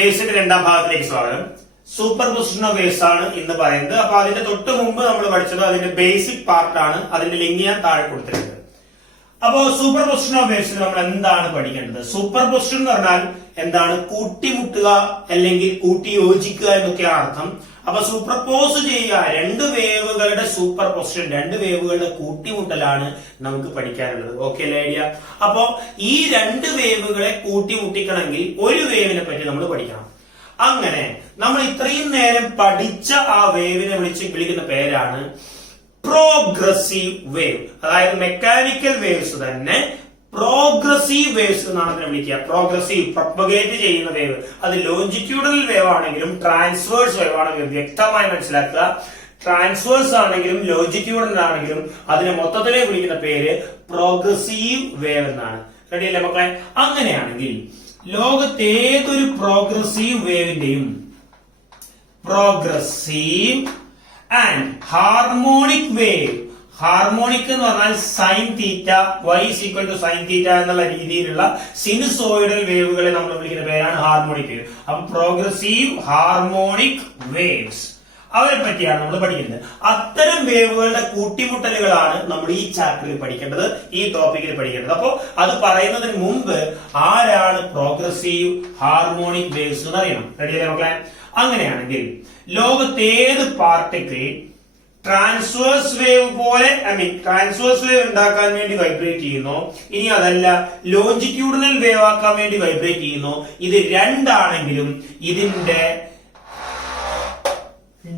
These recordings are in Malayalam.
വേവ്സിന്റെ രണ്ടാം ഭാഗത്തിലേക്ക് സ്വാഗതം. സൂപ്പർ പൊസിഷൻ ഓഫ് വേവ്സ് ആണ് ഇന്ന് പറയുന്നത്. അപ്പൊ അതിന്റെ തൊട്ട് മുമ്പ് നമ്മൾ പഠിച്ചത് അതിന്റെ ബേസിക് പാർട്ടാണ്. അതിന്റെ ലിങ്ക് ഞാൻ താഴെ കൊടുത്തിട്ടുണ്ട്. അപ്പോ സൂപ്പർ പൊസിഷൻ ഓഫ് വേവ്സിൽ നമ്മൾ എന്താണ് പഠിക്കേണ്ടത്? സൂപ്പർ പൊസിഷൻ എന്ന് പറഞ്ഞാൽ എന്താണ്? കൂട്ടിമുട്ടുക അല്ലെങ്കിൽ കൂട്ടി യോജിക്കുക എന്നൊക്കെയാണ് അർത്ഥം. അപ്പൊ സൂപ്പർപോസ് ചെയ്യുക, രണ്ട് വേവുകളുടെ സൂപ്പർ പൊസിഷൻ, രണ്ട് വേവുകളുടെ കൂട്ടിമുട്ടലാണ് നമുക്ക് പഠിക്കാനുള്ളത്. ഓക്കെ അല്ലേ ഐഡിയ? അപ്പോ ഈ രണ്ട് വേവുകളെ കൂട്ടിമുട്ടിക്കണമെങ്കിൽ ഒരു വേവിനെ പറ്റി നമ്മൾ പഠിക്കണം. അങ്ങനെ നമ്മൾ ഇത്രയും നേരം പഠിച്ച ആ വേവിനെ വിളിക്കുന്ന പേരാണ് പ്രോഗ്രസീവ് വേവ്. അതായത് മെക്കാനിക്കൽ വേവ്സ് തന്നെ പ്രോഗ്രസീവ് വേവ്സ് എന്നാണ് അതിനെ വിളിക്കുക. പ്രോഗ്രസീവ്, പ്രൊപ്പഗേറ്റ് ചെയ്യുന്ന വേവ്. അത് ലോഞ്ചിറ്റ്യൂഡൽ വേവ് ആണെങ്കിലും ട്രാൻസ്വേഴ്സ് വേവ് ആണെങ്കിലും വ്യക്തമായി മനസ്സിലാക്കുക. ട്രാൻസ്വേഴ്സ് ആണെങ്കിലും ലോഞ്ചിറ്റ്യൂഡൽ ആണെങ്കിലും അതിനെ മൊത്തത്തിലേക്ക് വിളിക്കുന്ന പേര് പ്രോഗ്രസീവ് വേവ് എന്നാണ്. റെഡിയല്ലേ മക്കളെ? അങ്ങനെയാണെങ്കിൽ ലോകത്തേതൊരു പ്രോഗ്രസീവ് വേവിന്റെയും progressive and harmonic wave, harmonic എന്ന് പറഞ്ഞാൽ sine theta, y equal to sine theta എന്നുള്ള രീതിയിലുള്ള സിനുസോയിഡൽ വേവുകളെ നമ്മൾ വിളിക്കുന്ന പേരാണ് ഹാർമോണിക് വേവ്. അപ്പൊ പ്രോഗ്രസീവ് ഹാർമോണിക് വേവ്സ്, അവരെ പറ്റിയാണ് നമ്മൾ പഠിക്കുന്നത്. അത്തരം വേവുകളുടെ കൂട്ടിമുട്ടലുകളാണ് നമ്മൾ ഈ ചാപ്റ്ററിൽ പഠിക്കേണ്ടത്, ഈ ടോപ്പിക്കിൽ പഠിക്കേണ്ടത്. അപ്പോ അത് പറയുന്നതിന് മുമ്പ് ആരാണ് പ്രോഗ്രസീവ് ഹാർമോണിക് വേവ്സ് എന്ന് അറിയണം. റെഡിയല്ലേ മക്കളെ? അങ്ങനെയാണെങ്കിൽ ലോകത്തേത് പാർട്ടിക്കിൾ ട്രാൻസ്വേഴ്സ് വേവ് പോലെ, ട്രാൻസ്വേഴ്സ് വേവ് ഉണ്ടാക്കാൻ വേണ്ടി വൈബ്രേറ്റ് ചെയ്യുന്നു, ഇനി അതല്ല ലോഞ്ചിറ്റ്യൂഡിനൽ വേവ് ആക്കാൻ വേണ്ടി വൈബ്രേറ്റ് ചെയ്യുന്നു, ഇത് രണ്ടാണെങ്കിലും ഇതിന്റെ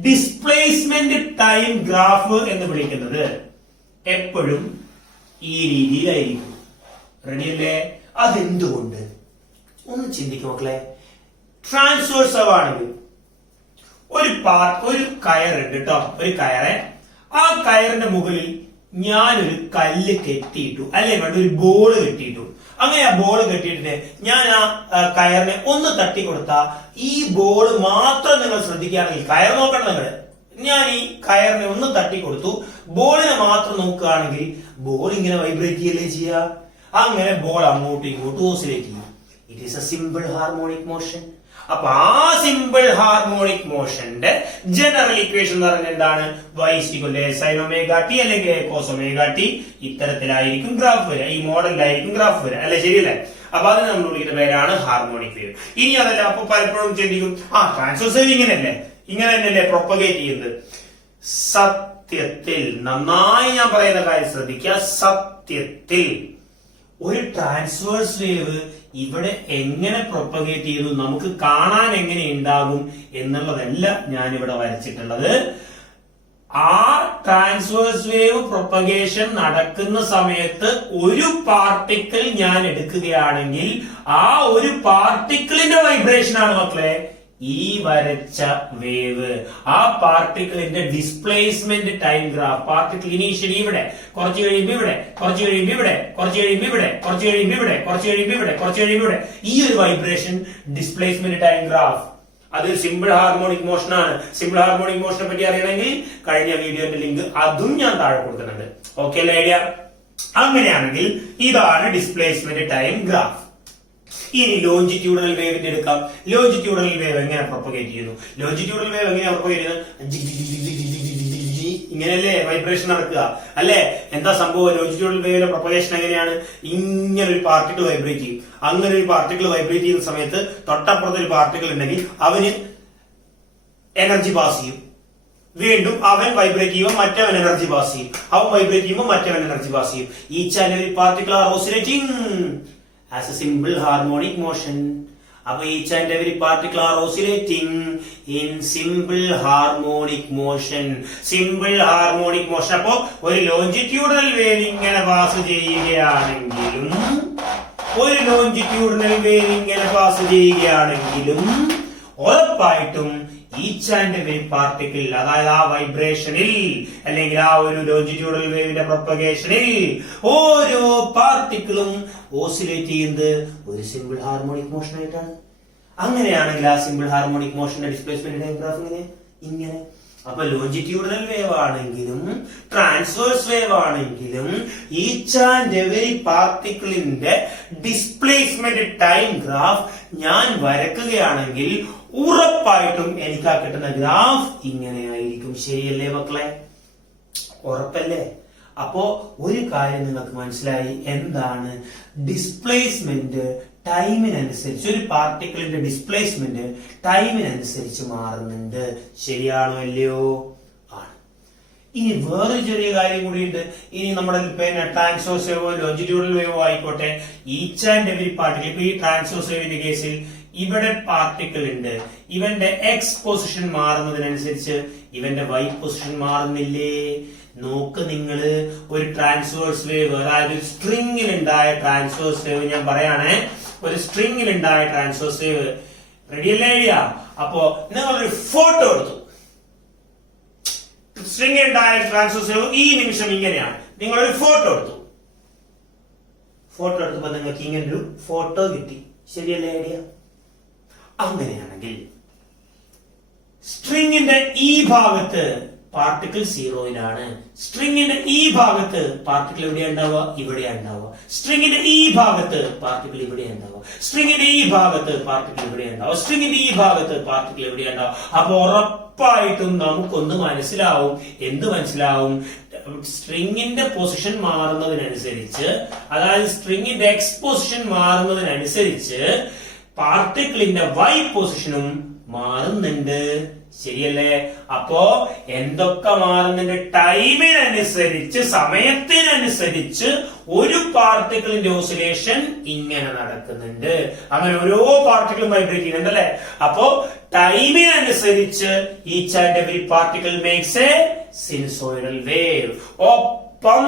ഡിസ്പ്ലേസ്മെന്റ് ടൈം ഗ്രാഫ് എന്ന് വിളിക്കുന്നത് എപ്പോഴും ഈ രീതിയിലായിരിക്കും. റെഡിയല്ലേ? അതെന്തുകൊണ്ട്? ഒന്ന് ചിന്തിക്കും മക്കളെ. ട്രാൻസ്വേഴ്സ് ആണെങ്കിൽ ഒരു കയറുണ്ട് കേട്ടോ, ഒരു കയറ്. ആ കയറിന്റെ മുകളിൽ ഞാനൊരു കല്ല് കെട്ടിയിട്ടു, അല്ലെ വേണ്ട ഒരു ബോള് കെട്ടിയിട്ടു. അങ്ങനെ ആ ബോള് കെട്ടിയിട്ട് ഞാൻ ആ കയറിനെ ഒന്ന് തട്ടിക്കൊടുത്ത ഈ ബോള് മാത്രം നിങ്ങൾ ശ്രദ്ധിക്കുകയാണെങ്കിൽ, കയർ നോക്കണം നിങ്ങൾ, ഞാൻ ഈ കയറിനെ ഒന്ന് തട്ടിക്കൊടുത്തു, ബോളിനെ മാത്രം നോക്കുകയാണെങ്കിൽ ബോൾ ഇങ്ങനെ വൈബ്രേറ്റ് ചെയ്യല്ലേ ചെയ്യുക. അങ്ങനെ ബോൾ അങ്ങോട്ടും ഇങ്ങോട്ടും ഓസിലേറ്റ് ചെയ്യും. It is A simple harmonic motion. അപ്പൊ ആ സിമ്പിൾ ഹാർമോണിക് മോഷന്റെ ജനറൽ ഇക്വേഷൻ എന്ന് പറയുന്നത് എന്താണ്? y = sin omega t അല്ലെങ്കിൽ cos omega t. ഇത്തരത്തിലായിരിക്കും ഗ്രാഫ് വരിക, ഈ മോഡലിലായിരിക്കും ഗ്രാഫ് വരിക, അല്ലെ? ശരിയല്ലേ? അപ്പൊ അതിന് നമ്മൾ വിളിക്കുന്ന പേരാണ് ഹാർമോണിക് വേവ്. ഇനി അതല്ല, അപ്പൊ പലപ്പോഴും ചിന്തിക്കും, ട്രാൻസ്വേഴ്സ് വേവ് ഇങ്ങനെ തന്നെയല്ലേ പ്രൊപ്പഗേറ്റ് ചെയ്യുന്നത്? സത്യത്തിൽ, നന്നായി ഞാൻ പറയുന്ന കാര്യം ശ്രദ്ധിക്കുക, സത്യത്തിൽ ഒരു ട്രാൻസ്വേഴ്സ് വേവ് ഇവിടെ എങ്ങനെ പ്രൊപ്പഗേറ്റ് ചെയ്തു, നമുക്ക് കാണാൻ എങ്ങനെ ഉണ്ടാകും എന്നുള്ളതല്ല ഞാൻ ഇവിടെ വരച്ചിട്ടുള്ളത്. ആ ട്രാൻസ്വേഴ്സ് വേവ് പ്രൊപ്പഗേഷൻ നടക്കുന്ന സമയത്ത് ഒരു പാർട്ടിക്കിൾ ഞാൻ എടുക്കുകയാണെങ്കിൽ ആ ഒരു പാർട്ടിക്കിളിന്റെ വൈബ്രേഷൻ ആണ് മക്കളെ ഈ വരച്ച വേവ്. ആ പാർട്ടിക്കിളിന്റെ displacement time graph. Particle initially ഇവിടെ, കുറച്ച് കഴിയുമ്പോൾ ഇവിടെ, കുറച്ച് കഴിയുമ്പോൾ ഇവിടെ, കുറച്ച് കഴിയുമ്പോൾ ഇവിടെ, കുറച്ച് കഴിയുമ്പോൾ ഇവിടെ, കുറച്ച് കഴിയുമ്പോൾ ഇവിടെ, കുറച്ച് കഴിയുമ്പോൾ ഇവിടെ, ഈ ഒരു വൈബ്രേഷൻ ഡിസ്പ്ലേസ്മെന്റ് ടൈം ഗ്രാഫ്. അത് സിമ്പിൾ ഹാർമോണിക് മോഷൻ ആണ്. സിമ്പിൾ ഹാർമോണിക് മോഷനെ പറ്റി അറിയണമെങ്കിൽ കഴിഞ്ഞ വീഡിയോന്റെ ലിങ്ക് അതും ഞാൻ താഴെ കൊടുക്കുന്നുണ്ട്. ഓക്കെ അല്ലേ ഐഡിയ? അങ്ങനെയാണെങ്കിൽ ഇതാണ് ഡിസ്പ്ലേസ്മെന്റ് ടൈം ഗ്രാഫ്. ഇനി ലോഞ്ചിറ്റ്യൂഡൽ വേവിന്റെ എടുക്കാം. ലോഞ്ചിറ്റ്യൂഡൽ വേവ് എങ്ങനെ പ്രൊപ്പഗേറ്റ് ചെയ്യുന്നു? ലോഞ്ചിറ്റ്യൂഡൽ വേവ് എങ്ങനെയാണ് പ്രൊപ്പഗേറ്റ് ചെയ്യുന്നത്? ഇങ്ങനെയല്ലേ വൈബ്രേഷൻ നടക്കുക, അല്ലെ? എന്താ സംഭവം? ലോഞ്ചിറ്റ്യൂഡൽ വേവിന്റെ പ്രൊപ്പഗേഷൻ എങ്ങനെയാണ്? ഇങ്ങനെ ഒരു പാർട്ടിക്കിൾ വൈബ്രേറ്റ് ചെയ്യും. അങ്ങനെ ഒരു പാർട്ടിക്കിൾ വൈബ്രേറ്റ് ചെയ്യുന്ന സമയത്ത് തൊട്ടപ്പുറത്ത് ഒരു പാർട്ടിക്കിൾ ഉണ്ടെങ്കിൽ അവന് എനർജി പാസ് ചെയ്യും. വീണ്ടും അവൻ വൈബ്രേറ്റ് ചെയ്യുമ്പോൾ മറ്റവൻ എനർജി പാസ് ചെയ്യും. അവൻ വൈബ്രേറ്റ് ചെയ്യുമ്പോൾ മറ്റവൻ എനർജി പാസ് ചെയ്യും. Each and every particle are oscillating as a simple harmonic motion. അപ്പൊ each and every particle are oscillating in simple harmonic motion. Simple harmonic motion. അപ്പോ ഒരു ലോഞ്ചിറ്റ്യൂഡൽ വേവ് ഇങ്ങനെ പാസ് ചെയ്യുകയാണെങ്കിലും ഉറപ്പായിട്ടും ഈച്ച് ആൻഡ് എവരി പാർട്ടിക്കിൾ, അതായത് ആ വൈബ്രേഷനിൽ അല്ലെങ്കിൽ ആ ഒരു ലോഞ്ചിറ്റ്യൂഡൽ വേവിന്റെ പ്രൊപ്പഗേഷനിൽ ഓരോ പാർട്ടിക്കിളും ഓസിലേറ്റ് ചെയ്യുന്നത് ഒരു സിമ്പിൾ ഹാർമോണിക് മോഷൻ ആയിട്ടാണ്. അങ്ങനെയാണെങ്കിൽ ആ സിമ്പിൾ ഹാർമോണിക് മോഷന്റെ ഡിസ്പ്ലേസ്മെന്റ് ടൈം ഗ്രാഫ് ഇങ്ങനെ അപ്പൊ ലോഞ്ചിറ്റ്യൂഡിനൽ വേവ് ആണെങ്കിലും ട്രാൻസ്വേഴ്സ് വേവ് ആണെങ്കിലും ഈച്ച് ആൻഡ് എവരി പാർട്ടിക്കിളിന്റെ ഡിസ്പ്ലേസ്മെന്റ് ടൈം ഗ്രാഫ് ഞാൻ വരക്കുകയാണെങ്കിൽ ഉറപ്പായിട്ടും എനിക്ക് ആ കിട്ടുന്ന ഗ്രാഫ് ഇങ്ങനെയായിരിക്കും. ശരിയല്ലേ മക്കളെ? ഉറപ്പല്ലേ? അപ്പോ ഒരു കാര്യം നിങ്ങൾക്ക് മനസ്സിലായി, എന്താണ് ഡിസ്പ്ലേസ്മെന്റ് ടൈമിനനുസരിച്ച്, ഒരു പാർട്ടിക്കിളിന്റെ ഡിസ്പ്ലേസ്മെന്റ് ടൈമിനനുസരിച്ച് മാറുന്നുണ്ട്. ശരിയാണോ അല്ലയോ? ആണ്. ഇനി വേറൊരു ചെറിയ കാര്യം കൂടിയുണ്ട്. ഇനി നമ്മുടെ പിന്നെ ട്രാൻസ്വേഴ്സ് വേവോ ലോഞ്ചിറ്റ്യൂഡൽ വേവോ ആയിക്കോട്ടെ, ഈച്ച് ആൻഡ് എവരി പാർട്ടിക്കിൾ, ഇപ്പൊ ഈ ട്രാൻസ്വേഴ്സ് വേവിന്റെ കേസിൽ ഇവിടെ പാർട്ടിക്കിൾ ഉണ്ട്, ഇവന്റെ എക്സ് പൊസിഷൻ മാറുന്നതിനനുസരിച്ച് ഇവന്റെ വൈ പൊസിഷൻ മാറുന്നില്ലേ? നോക്ക് നിങ്ങള്, ഒരു ട്രാൻസ്വേഴ്സ് വേവ്, അതായത് ഒരു സ്ട്രിങ്ങിൽ ഉണ്ടായ ട്രാൻസ്വേഴ്സ് വേവ് ഞാൻ പറയാണേ, ഒരു സ്ട്രിങ്ങിൽ ഉണ്ടായ ട്രാൻസ്വേഴ്സ് വേവ് റെഡിയല്ലേ ഐഡിയ? അപ്പോ നിങ്ങളൊരു ഫോട്ടോ എടുത്തു, സ്ട്രിങ്ങിൽ ഉണ്ടായ ട്രാൻസ്വേഴ്സ് വേവ് ഈ നിമിഷം ഇങ്ങനെയാണ്. നിങ്ങളൊരു ഫോട്ടോ എടുത്തു, ഫോട്ടോ എടുത്തപ്പോ നിങ്ങൾക്ക് ഇങ്ങനൊരു ഫോട്ടോ കിട്ടി. ശരിയല്ലേ ഐഡിയ? അങ്ങനെയാണെങ്കിൽ സ്ട്രിങ്ങിന്റെ ഈ ഭാഗത്ത് പാർട്ടിക്കിൾ സീറോയിലാണ്, സ്ട്രിങ്ങിന്റെ ഈ ഭാഗത്ത് പാർട്ടിക്കിൾ എവിടെയാ ഉണ്ടാവുക? ഇവിടെയാ ഉണ്ടാവുക. സ്ട്രിങ്ങിന്റെ ഈ ഭാഗത്ത് പാർട്ടിക്കിൾ ഇവിടെയാ ഉണ്ടാവുക, സ്ട്രിങ്ങിന്റെ ഈ ഭാഗത്ത് പാർട്ടിക്കിൾ ഇവിടെയാ ഉണ്ടാവുക, സ്ട്രിങ്ങിന്റെ ഈ ഭാഗത്ത് പാർട്ടിക്കിൾ എവിടെയാ ഉണ്ടാവുക. അപ്പൊ ഉറപ്പായിട്ടും നമുക്കൊന്ന് മനസ്സിലാവും. എന്ത് മനസ്സിലാവും? സ്ട്രിങ്ങിന്റെ പൊസിഷൻ മാറുന്നതിനനുസരിച്ച്, അതായത് സ്ട്രിങ്ങിന്റെ എക്സ് പൊസിഷൻ മാറുന്നതിനനുസരിച്ച് പാർട്ടിക്കിളിന്റെ വൈ പൊസിഷനും മാറുന്നുണ്ട്. ശരിയല്ലേ? അപ്പോ എന്തൊക്കെ മാറുന്നുണ്ട്? ടൈമിനനുസരിച്ച്, സമയത്തിനനുസരിച്ച് ഒരു പാർട്ടിക്കിളിന്റെ ഓസിലേഷൻ ഇങ്ങനെ നടക്കുന്നുണ്ട്. അങ്ങനെ ഓരോ പാർട്ടിക്കിളും വൈബ്രേറ്റ് ചെയ്യുന്നുണ്ട് അല്ലെ? അപ്പോ ടൈമിനനുസരിച്ച് each and every particle makes a sinusoidal wave. ഒപ്പം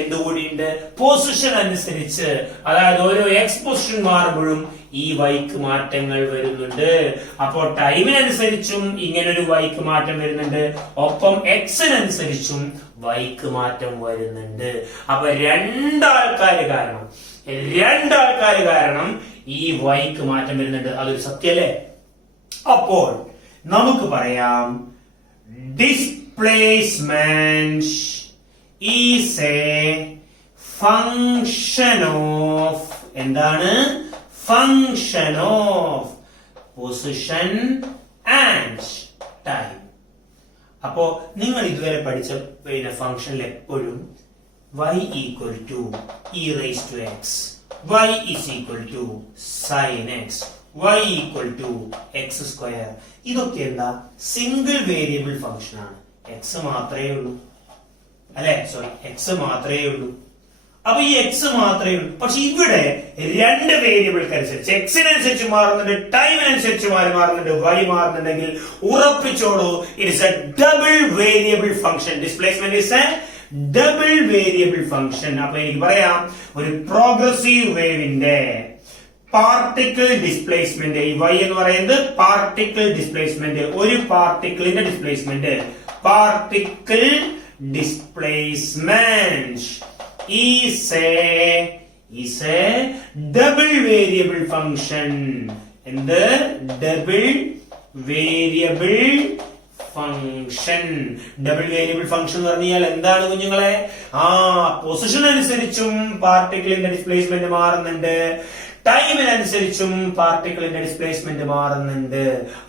എന്തുകൂടിയുണ്ട്? പൊസിഷൻ അനുസരിച്ച്, അതായത് ഓരോ എക്സ് പൊസിഷൻ മാറുമ്പോഴും ഈ വൈക്ക് മാറ്റങ്ങൾ വരുന്നുണ്ട്. അപ്പോ ടൈമിനനുസരിച്ചും ഇങ്ങനൊരു വൈക്ക് മാറ്റം വരുന്നുണ്ട്, ഒപ്പം എക്സിനനുസരിച്ചും വൈക്ക് മാറ്റം വരുന്നുണ്ട്. അപ്പൊ രണ്ടാൾക്കാര് കാരണം ഈ വൈക്ക് മാറ്റം വരുന്നുണ്ട്. അതൊരു സത്യല്ലേ? അപ്പോൾ നമുക്ക് പറയാം, displacement is a function of, എന്താണ്? Function of position and time. അപ്പോ നിങ്ങൾ ഇതുവരെ പഠിച്ച പിന്നെ ഫംഗ്ഷനിൽ എപ്പോഴും y equal to e raise to x, y is equal to sine x, y equal to x square, ഇതൊക്കെ എന്താ? സിംഗിൾ വേരിയബിൾ ഫംഗ്ഷൻ ആണ്. എക്സ് മാത്രമേ ഉള്ളൂ അല്ലെ? സോറി, എക്സ് മാത്രമേ ഉള്ളൂ. അപ്പൊ ഈ എക്സ് മാത്രമേ ഉള്ളൂ. പക്ഷെ ഇവിടെ രണ്ട് വേരിയബിൾക്ക് അനുസരിച്ച്, എക്സിനനുസരിച്ച് മാറുന്നുണ്ട്, ടൈമിനനുസരിച്ച് മാറുന്നുണ്ട്, വൈ മാറുന്നുണ്ടെങ്കിൽ ഉറപ്പിച്ചോളൂ, it is a double variable function. Displacement is a double variable function. അപ്പൊ എനിക്ക് പറയാം, ഒരു പ്രോഗ്രസീവ് വേവിന്റെ പാർട്ടിക്കിൾ ഡിസ്പ്ലേസ്മെന്റ്, ഈ വൈ എന്ന് പറയുന്നത് പാർട്ടിക്കിൾ ഡിസ്പ്ലേസ്മെന്റ്, ഒരു പാർട്ടിക്കിളിന്റെ displacement, particle displacement is a double variable function. എന്ത്? Double variable function. Double variable function എന്ന് പറഞ്ഞാൽ എന്താണ് കുഞ്ഞുങ്ങളെ? പൊസിഷൻ അനുസരിച്ചും പാർട്ടിക്കിളിന്റെ ഡിസ്പ്ലേസ്മെന്റ് മാറുന്നുണ്ട്, ടൈമിനനുസരിച്ചും പാർട്ടിക്കിളിന്റെ ഡിസ്പ്ലേസ്മെന്റ് മാറുന്നുണ്ട്.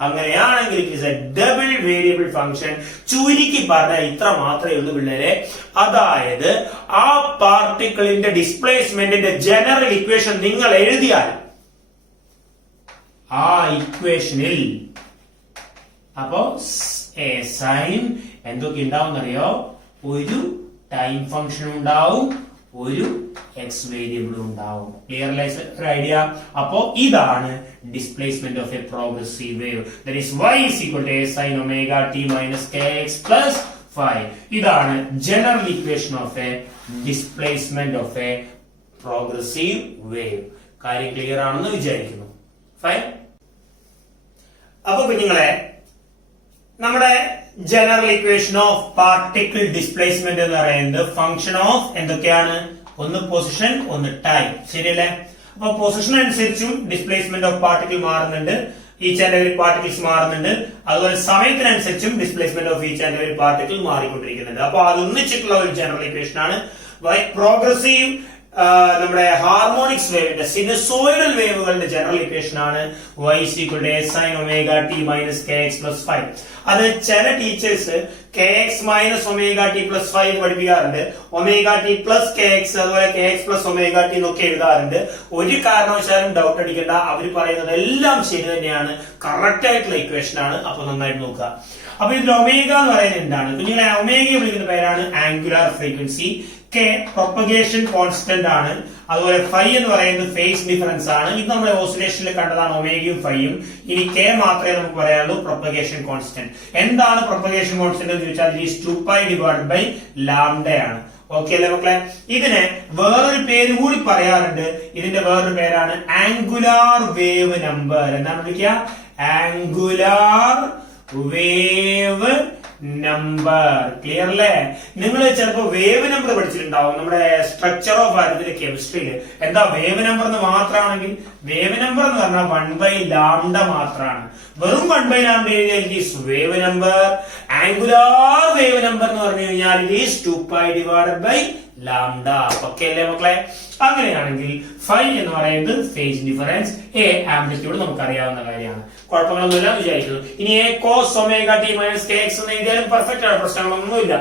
അങ്ങനെയാണെങ്കിൽ it is a double variable function. ചുരുക്കി പറഞ്ഞാൽ ഇത്ര മാത്രമേ ഉള്ളൂ പിള്ളേരെ. അതായത് ആ പാർട്ടിക്കിളിന്റെ ഡിസ്പ്ലേസ്മെന്റിന്റെ ജനറൽ ഇക്വേഷൻ നിങ്ങൾ എഴുതിയാൽ ആ ഇക്വേഷനിൽ അപ്പോ എ സൈൻ എന്തൊക്കെ ഉണ്ടാവും അറിയോ? ഒരു ടൈം ഫംഗ്ഷൻ ഉണ്ടാവും, ഒരു എക്സ് വേരിയബിൾ ഉണ്ടാവും. ക്ലിയർലൈസ് ഒരു ഐഡിയ? അപ്പോ ഇതാണ് displacement of A progressive wave. That is y is equal to a sin omega t minus kx plus phi. ഇതാണ് general equation of A displacement of A progressive wave. കാര്യം ക്ലിയർ ആണെന്ന് വിചാരിക്കുന്നു. ഫൈൻ. അപ്പൊ കുഞ്ഞുങ്ങളെ, നമ്മുടെ general equation of particle displacement എന്ന് പറയുന്നത് ഫംഗ്ഷൻ ഓഫ് എന്തൊക്കെയാണ്? ഒന്ന് പൊസിഷൻ, ഒന്ന് ടൈം. ശരിയല്ലേ? അപ്പൊ പൊസിഷൻ അനുസരിച്ചും ഡിസ്പ്ലേസ്മെന്റ് ഓഫ് പാർട്ടിക്കിൾ മാറുന്നുണ്ട്, ഈച്ച് ആൻഡ് എവരി പാർട്ടിക്കിൾസ് മാറുന്നുണ്ട്. അതുപോലെ സമയത്തിനനുസരിച്ചും displacement of each and every particle മാറിക്കൊണ്ടിരിക്കുന്നുണ്ട്. അപ്പൊ അത് ഒന്നിച്ചിട്ടുള്ള ഒരു ജനറൽ ഇക്വേഷൻ ആണ്. പ്രോഗ്രസീവ് നമ്മുടെ ഹാർമോണിക്സ് വേവിന്റെ സിനുസോയിഡൽ വേവുകളുടെ ജനറൽ ഇക്വേഷൻ ആണ് y is equal to s sin omega t minus kx plus 5. അത് ചില teachers kx minus omega t plus 5 എന്ന് പഠിപ്പിക്കാറുണ്ട്. omega t plus kx അതുപോലെ kx plus omega t എന്നൊക്കെ എഴുതാറുണ്ട്. ഒരു കാരണവശാലും ഡൗട്ട് അടിക്കേണ്ട, അവർ പറയുന്നത് എല്ലാം ശരി തന്നെയാണ്, കറക്റ്റ് ആയിട്ടുള്ള ഇക്വേഷൻ ആണ്. അപ്പൊ നന്നായിട്ട് നോക്കുക. അപ്പൊ ഇതിൽ ഒമേഗ എന്ന് പറയുന്നത് എന്താണ്? കുഞ്ഞുങ്ങളെ ഒമേഗയെ വിളിക്കുന്ന പേരാണ് angular frequency. K propagation constant ആണ്. അതുപോലെ ഫൈ എന്ന് പറയുന്നത് ഫേസ് ഡിഫറൻസ് ആണ്. ഇത് നമ്മുടെ ഓസിലേഷനിൽ കണ്ടതാണ് ഒമേഗയും ഫൈയും. ഇനി കെ മാത്രമേ നമുക്ക് പറയാനുള്ളൂ പ്രൊപ്പഗേഷൻ കോൺസ്റ്റന്റ്. എന്താണ് പ്രൊപ്പഗേഷൻ കോൺസ്റ്റന്റ് എന്ന് ചോദിച്ചാൽ ഈസ് 2π ഡിവൈഡഡ് ബൈ ലാംഡ ആണ്. ഓക്കെ അല്ലേ മക്കളെ? ഇതിനെ വേറൊരു പേര് കൂടി പറയാറുണ്ട്. ഇതിന്റെ വേറൊരു പേരാണ് ആംഗുലാർ വേവ് നമ്പർ. എന്താണ് വിളിക്കുക? Angular wave number. ക്ലിയർ അല്ലേ? നിങ്ങൾ ചിലപ്പോ വേവ് നമ്പർ പഠിച്ചിട്ടുണ്ടാവും നമ്മുടെ സ്ട്രക്ചർ ഓഫ് ആരത്തിലെ കെമിസ്ട്രിയിൽ. എന്താ വേവ് നമ്പർ എന്ന് മാത്രമാണെങ്കിൽ വേവ് നമ്പർ എന്ന് പറഞ്ഞാൽ 1/λ മാത്രമാണ്. വെറും 1/λ എഴുതിയാൽ wave number. Angular wave number എന്ന് പറഞ്ഞു കഴിഞ്ഞാൽ it is 2π divided by lambda. Okay അല്ലേ മക്കളെ? അങ്ങനെയാണെങ്കിൽ ഫൈ എന്ന് പറയുന്നത് ഫേസ് ഡിഫറൻസ്, എ ആംപ്ലിറ്റ്യൂഡ് നമുക്ക് അറിയാവുന്ന കാര്യമാണ്. കുഴപ്പങ്ങളൊന്നുമില്ല വിചാരിക്കുന്നു. ഇനി a cos omega T minus k x എന്ന് എഴുതിയാലും പെർഫെക്റ്റ് ആണ്, പ്രശ്നങ്ങളൊന്നുമില്ല.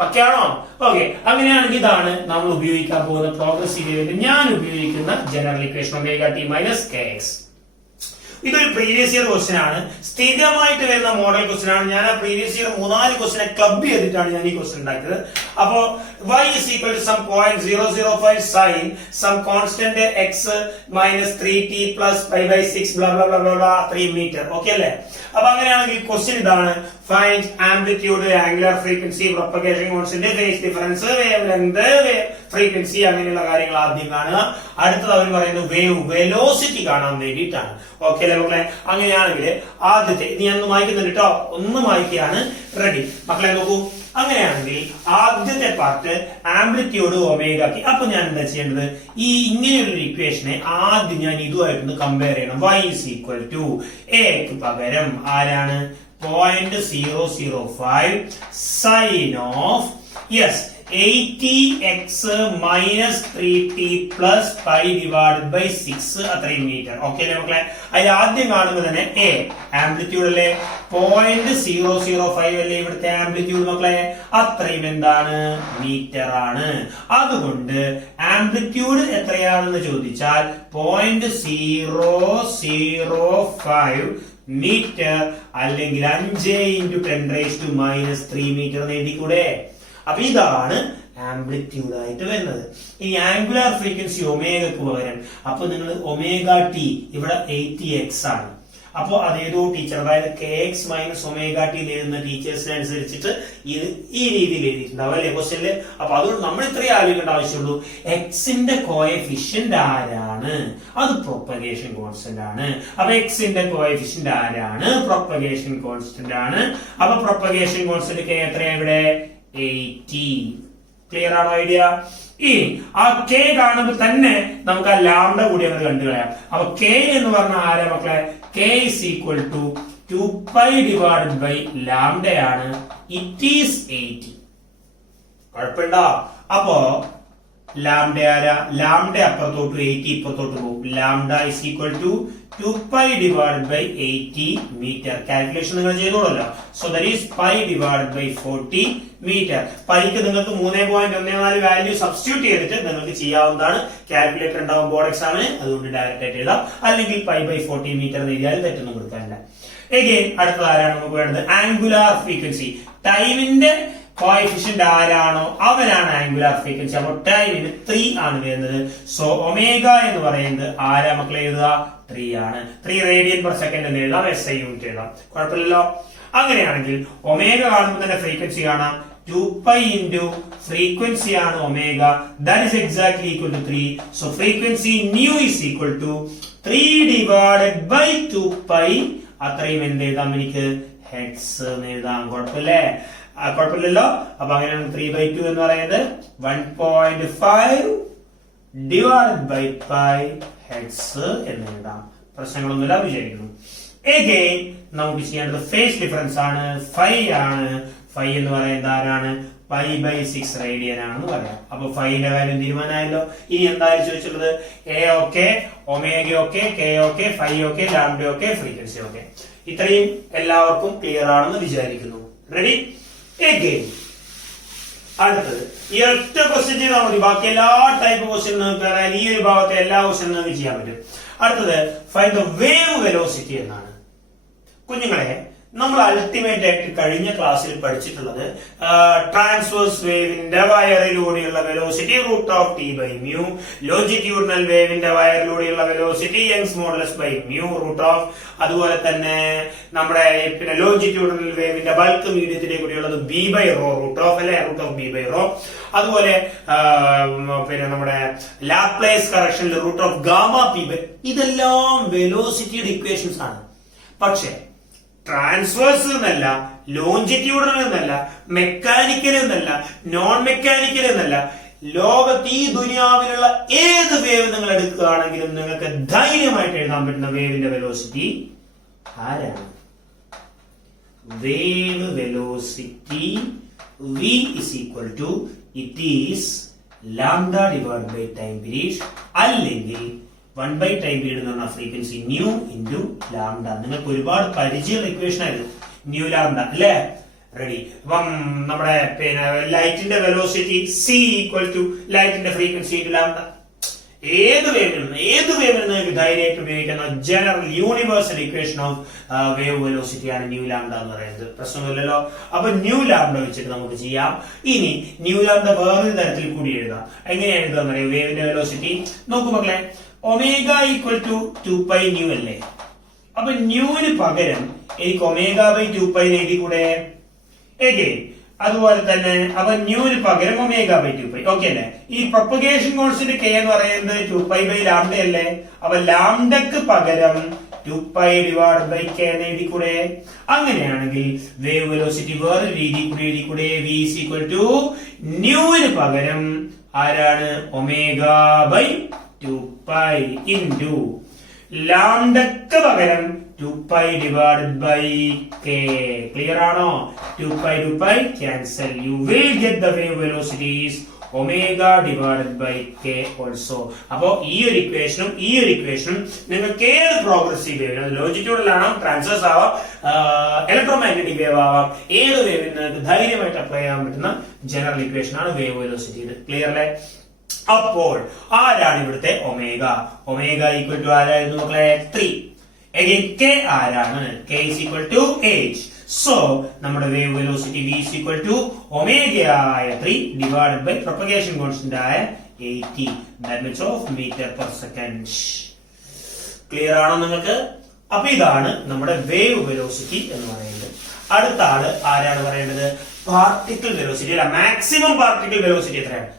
പക്കയാണോ? ഓക്കെ. അങ്ങനെയാണെങ്കിൽ ഇതാണ് നമ്മൾ ഉപയോഗിക്കാൻ പോകുന്ന പ്രോഗ്രസീവ് ഞാൻ ഉപയോഗിക്കുന്ന general equation omega T minus k x. ഇതൊരു പ്രീവിയസ് ഇയർ ക്വസ്റ്റ്യൻ ആണ്, സ്ഥിരമായിട്ട് വരുന്ന മോഡൽ ക്വസ്റ്റ്യൻ ആണ്. ഞാൻ ആ പ്രീവിയസ് ഇയർ 3-4 ക്വസ്റ്റ്യനെ ക്ലബ് ചെയ്തിട്ടാണ് ഞാൻ ഈ ക്വസ്റ്റ്യൻ ഉണ്ടാക്കിയത്. അപ്പോ y is equal to some 0.005 sin some constant x minus 3t plus pi by 6 blah blah blah blah blah 3 meter. Okay അല്ലേ? അപ്പൊ അങ്ങനെയാണെങ്കിൽ ക്വസ്റ്റ്യൻ ഇതാണ്: find amplitude, angular frequency, propagation constant, phase difference, wave length, frequency, അങ്ങനെയുള്ള കാര്യങ്ങൾ ആദ്യം കാണുക. അടുത്തത് അവർ പറയുന്നത് വേവ് വെലോസിറ്റി കാണാൻ വേണ്ടിയിട്ടാണ്. ഓക്കെ അല്ലേ മക്കളെ? അങ്ങനെയാണെങ്കിൽ ആദ്യത്തെ ഇത് ഞാൻ ഒന്ന് വായിക്കുന്നുണ്ട് കേട്ടോ, ഒന്ന് വായിക്കുകയാണ്. റെഡി മക്കളെ? നോക്കൂ. അങ്ങനെയാണെങ്കിൽ ആദ്യത്തെ പാർട്ട് ആംപ്ലിറ്റ്യൂഡ് ഒമേഗയ്ക്ക്. അപ്പൊ ഞാൻ എന്താ ചെയ്യേണ്ടത്? ഈ ഇങ്ങനെയുള്ള ഇക്വേഷനെ ആദ്യം ഞാൻ ഇതുമായിട്ടൊന്ന് കമ്പയർ ചെയ്യണം. y is equal to എക്ക് പകരം ആരാണ്? 0.005 sine of 80x minus 3t plus pi divided by 6 അത്രയും മീറ്റർ. ഓക്കെ അല്ലേ മക്കളെ? അതിൽ ആദ്യം കാണുമ്പോൾ തന്നെ എ ആംപ്ലിറ്റ്യൂഡ് അല്ലേ? 0.005 അല്ലേ ഇവിടുത്തെ ആംപ്ലിറ്റ്യൂഡ് മക്കളെ? അത്രയും എന്താണ്? മീറ്റർ ആണ്. അതുകൊണ്ട് ആംപ്ലിറ്റ്യൂഡ് എത്രയാണെന്ന് ചോദിച്ചാൽ 0.005 മീറ്റർ അല്ലെങ്കിൽ 5 × 10⁻³ മീറ്റർ എന്ന് എഴുതിക്കൂടെ? അപ്പൊ ഇതാണ് ആംപ്ലിറ്റ്യൂഡ് ആയിട്ട് വരുന്നത്. ഇനി ആംഗുലാർ ഫ്രീക്വൻസി ഒമേഗക്ക് പകരം അപ്പൊ നിങ്ങൾ ഒമേഗ ടി ഇവിടെ 80x ആണ്. അപ്പൊ അതേതോ ടീച്ചർ, അതായത് kx മൈനസ് ഒമേഗ ടി എഴുതുന്ന ടീച്ചേഴ്സിനനുസരിച്ചിട്ട് ഇത് ഈ രീതിയിൽ എഴുതിയിട്ടുണ്ടാവും അല്ലെ ക്വസ്റ്റ്യനില്? അപ്പൊ അതുകൊണ്ട് നമ്മൾ ഇത്രയും ആലോചിക്കേണ്ട ആവശ്യമുള്ളൂ. എക്സിന്റെ കോഎഫിഷ്യന്റ് ആരാണ്? അത് പ്രൊപ്പഗേഷൻ കോൺസ്റ്റന്റ് ആണ്. അപ്പൊ എക്സിന്റെ കോഎഫിഷ്യന്റ് ആരാണ്? പ്രൊപ്പഗേഷൻ കോൺസ്റ്റന്റ് ആണ്. അപ്പൊ പ്രൊപ്പഗേഷൻ കോൺസ്റ്റന്റ് k എത്രയാണ് ഇവിടെ? 80. ക്ലിയർ ആണോ ഐഡിയ? ഈ ആ കെ കാണുമ്പോൾ തന്നെ നമുക്ക് ആ ലാംഡ കൂടി അങ്ങനെ കണ്ടു കളയാം. അപ്പൊ കെ എന്ന് പറഞ്ഞ ആരാ മക്കളെ? K is equal to 2π divided by ലാംഡയാണ്. It is 80. കുഴപ്പമുണ്ടോ? അപ്പോ ലാംഡ ആരാ? ലാംഡ അപ്പുറത്തോട്ട് 80 ഇപ്പുറത്തോട്ട് പോകും. Lambda is equal to 2π divided by 80 metre. Calculation നിങ്ങൾ ചെയ്തോളല്ലോ. So that is π divided by 40 metre. പൈക്ക് നിങ്ങൾക്ക് 3.14 വാല്യൂ സബ്സ്റ്റിറ്റ്യൂട്ട് ചെയ്തിട്ട് നിങ്ങൾക്ക് ചെയ്യാവുന്നതാണ്. കാൽക്കുലേറ്റർ ഉണ്ടാവും ബോർഡ് എക്സാമിന്, അതുകൊണ്ട് ഡയറക്റ്റ് ആയിട്ട് എഴുതാം. അല്ലെങ്കിൽ π/40 മീറ്റർ എന്ന് എഴുതിയാൽ തെറ്റൊന്നും കൊടുക്കാനില്ല. എഗെയിൻ അടുത്തത് ആരാണ് നമുക്ക് വേണ്ടത്? Angular frequency. ടൈമിന്റെ കോഎഫിഷ്യന്റ് ആരാണോ അവരാണ് ആംഗുലാർ ഫ്രീക്വൻസി. അപ്പൊ ടൈമിന് 3 ആണ് വരുന്നത്. സോ ഒമേഗ എന്ന് പറയുന്നത് ആരാ മക്കളെ എഴുതുക? 3 ആണ്. 3 റേഡിയൻ പെർ സെക്കൻഡ് എന്ന് എഴുതാം, SI യൂണിറ്റ് എഴുതാം, കുഴപ്പമില്ലല്ലോ. അങ്ങനെയാണെങ്കിൽ ഒമേഗ കാണുമ്പോൾ തന്നെ ഫ്രീക്വൻസി കാണാം. 2π into frequency ആണ് omega. That is exactly equal to 3. So frequency nu is equal to 3 divided by 2π. അത്രയും എന്ത് എഴുതാം? എനിക്ക് ഹെഡ്സ് എന്ന് എഴുതാം. കുഴപ്പമില്ലല്ലോ. അപ്പൊ അങ്ങനെയാണ് 3/2 എന്ന് പറയുന്നത് 1.5 divided by π ഹെഡ്സ് എന്ന് എഴുതാം. പ്രശ്നങ്ങളൊന്നുമില്ല വിചാരിക്കുന്നു. Again നമുക്ക് ചെയ്യേണ്ടത് ഫേസ് ഡിഫറൻസ് ആണ്, ഫൈ ആണ്. ഫൈ എന്ന് പറയുന്നത് ആരാണ്? പൈ ബൈ 6 റേഡിയൻ ആണെന്ന് പറയാം. അപ്പൊ ഫൈന്റെ കാര്യം തീരുമാനമായല്ലോ. ഇനി എന്തായാലും ചോദിച്ചിട്ടുള്ളത് A okay, omega okay, K okay, phi okay, lambda okay, frequency okay. ഇത്രയും എല്ലാവർക്കും ക്ലിയർ ആണെന്ന് വിചാരിക്കുന്നു. റെഡി? Again അടുത്തത് ഈ ഒറ്റ ക്വസ്റ്റ്യൻ ചെയ്താൽ മതി. ബാക്കി എല്ലാ ടൈപ്പ് ക്വസ്റ്റ്യൻ നിങ്ങൾക്ക് ഈ ഒരു ഭാഗത്തെ എല്ലാ ക്വസ്റ്റ്യനും നിങ്ങൾക്ക് ചെയ്യാൻ പറ്റും. അടുത്തത് ഫൈൻഡ് ദ വേവ് വെലോസിറ്റി എന്നാണ്. കുഞ്ഞുങ്ങളെ, നമ്മൾ അൾട്ടിമേറ്റ് ആയിട്ട് കഴിഞ്ഞ ക്ലാസ്സിൽ പഠിച്ചിട്ടുള്ളത് ട്രാൻസ്വേഴ്സ് വേവിന്റെ വയറിലൂടെയുള്ള velocity root of T by mu, longitudinal വേവിന്റെ വയറിലൂടെയുള്ള velocity Young's modulus by mu root of, അതുപോലെ തന്നെ നമ്മുടെ പിന്നെ ലോഞ്ചിറ്റ്യൂഡിനൽ വേവിന്റെ ബൾക്ക് മീഡിയത്തിലെ കൂടിയുള്ളത് B by rho root of അല്ലെ, root of B by rho. അതുപോലെ പിന്നെ നമ്മുടെ ലാപ്ലേസ് കറക്ഷനിൽ root of gamma P by. ഇതെല്ലാം വെലോസിറ്റിയുടെ ഇക്വേഷൻസ് ആണ്. പക്ഷേ ട്രാൻസ്വേഴ്സ് എന്നല്ല, ലോഞ്ചിറ്റ്യൂഡിനൽ എന്നല്ല, മെക്കാനിക്കൽ എന്നല്ല, നോൺ മെക്കാനിക്കൽ എന്നല്ല, ലോകത്ത് ഈ ദുനിയാവിലുള്ള ഏത് വേവ് നിങ്ങൾ എടുക്കുകയാണെങ്കിലും നിങ്ങൾക്ക് ധൈര്യമായിട്ട് എഴുതാൻ പറ്റുന്ന വേവിന്റെ വെലോസിറ്റി ആരാണ്? Wave velocity v is equal to it is lambda divided by time period അല്ലെങ്കിൽ 1 by time period എന്ന് പറഞ്ഞ ഫ്രീക്വൻസി ന്യൂ ഇൻറ്റു ലാംഡ. നിങ്ങൾക്ക് ഒരുപാട് പരിചയമുള്ള ഇക്വേഷൻ ആയിരുന്നു ന്യൂ ലാംഡ അല്ലേ? റെഡി? അപ്പം നമ്മുടെ പിന്നെ ലൈറ്റിന്റെ വെലോസിറ്റി c ഈക്വൽ ടു ലൈറ്റിന്റെ ഫ്രീക്വൻസി ഇൻറ്റു ലാംഡ. ഏത് വേവിനും നിങ്ങൾക്ക് ധൈര്യമായിട്ട് ഉപയോഗിക്കുന്ന general universal equation of wave velocity ആണ് ന്യൂ ലാംഡ എന്ന് പറയുന്നത്. പ്രശ്നമില്ലല്ലോ. അപ്പൊ ന്യൂ ലാംഡ വെച്ചിട്ട് നമുക്ക് ചെയ്യാം. ഇനി ന്യൂ ലാംഡ വേറൊരു തരത്തിൽ കൂടി എഴുതാം. എങ്ങനെയാണ് എഴുതാൻ അറിയാം വേവിന്റെ വെലോസിറ്റി? നോക്കൂ മക്കളെ, ഒമേഗ ഈക്വൽ ടു 2π ന്യൂ അല്ലേ? അപ്പൊ ന്യൂവിന് പകരം എനിക്ക് ഒമേഗ ബൈ 2π എഴുതി കൂടെ? എഗെയിൻ അതുപോലെ തന്നെ അപ്പൊ ന്യൂവിന് പകരം ഒമേഗ ബൈ 2π. ഓക്കെ അല്ലേ? ഈ പ്രൊപ്പഗേഷൻ കോൺസ്റ്റന്റ് k എന്ന് പറയുന്നത് 2π ബൈ ലാംഡ അല്ലേ? അപ്പൊ ലാംഡക്ക് പകരം 2π ഡിവൈഡ് ബൈ k എന്ന് എഴുതി കൂടെ? അങ്ങനെയാണെങ്കിൽ വേവ് വെലോസിറ്റി വേറെ രീതി കൂടി എഴുതി കൂടെ? v is equal to ന്യൂവിന് പകരം ആരാണ്? ഒമേഗ ബൈ 2π ഇൻറ്റു ലാംഡക്ക് പകരം 2π divided by k. Clear ആണോ? 2π cancel. You will get the wave velocities omega divided by k also. അപ്പോ ഈ ഒരു ഇക്വേഷനും നിങ്ങൾക്ക് ഏത് പ്രോഗ്രസീവ് വേവ്, ലോഞ്ചിറ്റ്യൂഡിലാണോ, ട്രാൻസ്വേഴ്സ് ആവാം, ഇലക്ട്രോമാഗ്നറ്റിക് വേവ് ആവാം, ഏത് വേവിന് നിങ്ങൾക്ക് ധൈര്യമായിട്ട് അപ്ലൈ ചെയ്യാൻ പറ്റുന്ന ജനറൽ ഇക്വേഷൻ ആണ് വേവ് വെലോസിറ്റി. ക്ലിയർ അല്ലേ? അപ്പോൾ ആരാണ് ഇവിടുത്തെ ഒമേഗ? ഒമേഗ ഈക്വൽ ടു ആരായിരുന്നു മക്കളെ? 3. Again k ആരാണ്? k is equal to h. So നമ്മുടെ wave velocity v is equal to omega ആയ 3 divided by propagation constant ആയ 80. That much of meter per second. Clear ആണോ നിങ്ങൾക്ക്? അപ്പൊ ഇതാണ് നമ്മുടെ വേവ് വെലോസിറ്റി എന്ന് പറയുന്നത്. അടുത്ത ആള് ആരാണ് പറയേണ്ടത്? പാർട്ടിക്കിൾ വെലോസിറ്റി അല്ല, മാക്സിമം പാർട്ടിക്കിൾ വെലോസിറ്റി എത്രയാണ്?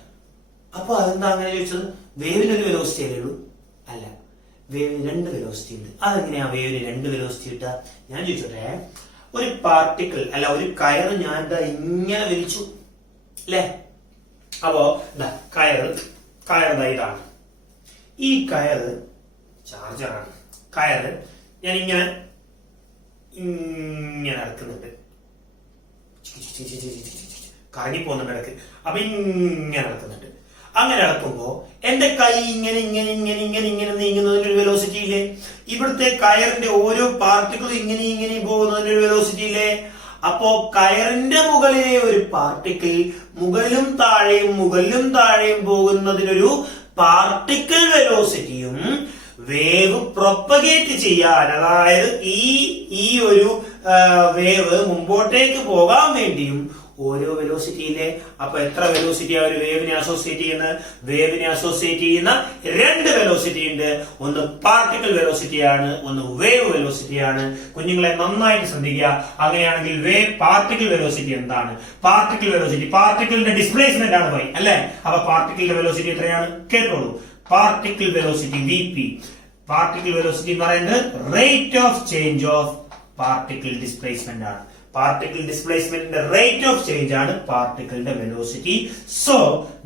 അപ്പൊ അതെന്താ അങ്ങനെ ചോദിച്ചത്? വേവിന് ഒരു വെലോസിറ്റി അല്ലേ ഉള്ളൂ? അല്ല, വേവിന് 2 വെലോസിറ്റി ഉണ്ട്. അതെങ്ങനെയാ വേവിന് 2 വെലോസിറ്റി കിട്ടുക? ഞാൻ ചോദിച്ചോട്ടെ, ഒരു പാർട്ടിക്കിൾ അല്ല ഒരു കയറ് ഞാൻ ഇങ്ങനെ വലിച്ചു അല്ലേ? അപ്പോ കയറ് ഇതാണ്. ഈ കയറ് ചാർജറാണ്. കയറ് ഞാൻ ഇങ്ങനെ ഇറക്കുന്നുണ്ട്, കറങ്ങി പോകുന്നുണ്ട് ഇടക്ക്. അപ്പൊ ഇങ്ങനെ ഇറക്കുന്നുണ്ട്. അങ്ങനെ ഇളക്കുമ്പോ എന്റെ കൈ ഇങ്ങനെ നീങ്ങുന്നതിന്റെ ഒരു വെലോസിറ്റി ഇല്ലേ? ഇവിടുത്തെ കയറിന്റെ ഓരോ പാർട്ടിക്കിളും ഇങ്ങനെ പോകുന്നതിന്റെ ഒരു വെലോസിറ്റി ഇല്ലേ? അപ്പോ കയറിന്റെ മുകളിലെ ഒരു പാർട്ടിക്കിൾ മുകളിലും താഴെയും പോകുന്നതിനൊരു പാർട്ടിക്കിൾ വെലോസിറ്റിയും വേവ് പ്രൊപ്പഗേറ്റ് ചെയ്യാൻ, അതായത് ഈ ഒരു വേവ് മുമ്പോട്ടേക്ക് പോകാൻ വേണ്ടിയും ഓരോ വെലോസിറ്റിയിലെ. അപ്പൊ എത്ര വെലോസിറ്റി ആ ഒരു വേവിനെ അസോസിയേറ്റ് ചെയ്യുന്നത്? വേവിനെ അസോസിയേറ്റ് ചെയ്യുന്ന 2 വെലോസിറ്റി ഉണ്ട്. ഒന്ന് പാർട്ടിക്കിൾ വെലോസിറ്റി ആണ്, ഒന്ന് വേവ് വെലോസിറ്റി ആണ്. കുഞ്ഞുങ്ങളെ നന്നായിട്ട് ശ്രദ്ധിക്കുക. അങ്ങനെയാണെങ്കിൽ പാർട്ടിക്കിൾ വെലോസിറ്റി എന്താണ്? പാർട്ടിക്കിളിന്റെ ഡിസ്പ്ലേസ്മെന്റ് ആണ് y അല്ലെ? അപ്പൊ പാർട്ടിക്കിളിന്റെ വെലോസിറ്റി എത്രയാണ്? കേട്ടോളൂ. Particle velocity vp. Particle velocity എന്ന് പറയുന്നത് rate of change of particle displacement ആണ്. പാർട്ടിക്കിൾ ഡിസ്പ്ലേസ്മെന്റിന്റെ റേറ്റ് ഓഫ് ചേഞ്ച് ആണ് പാർട്ടിക്കിളിന്റെ വെലോസിറ്റി. സോ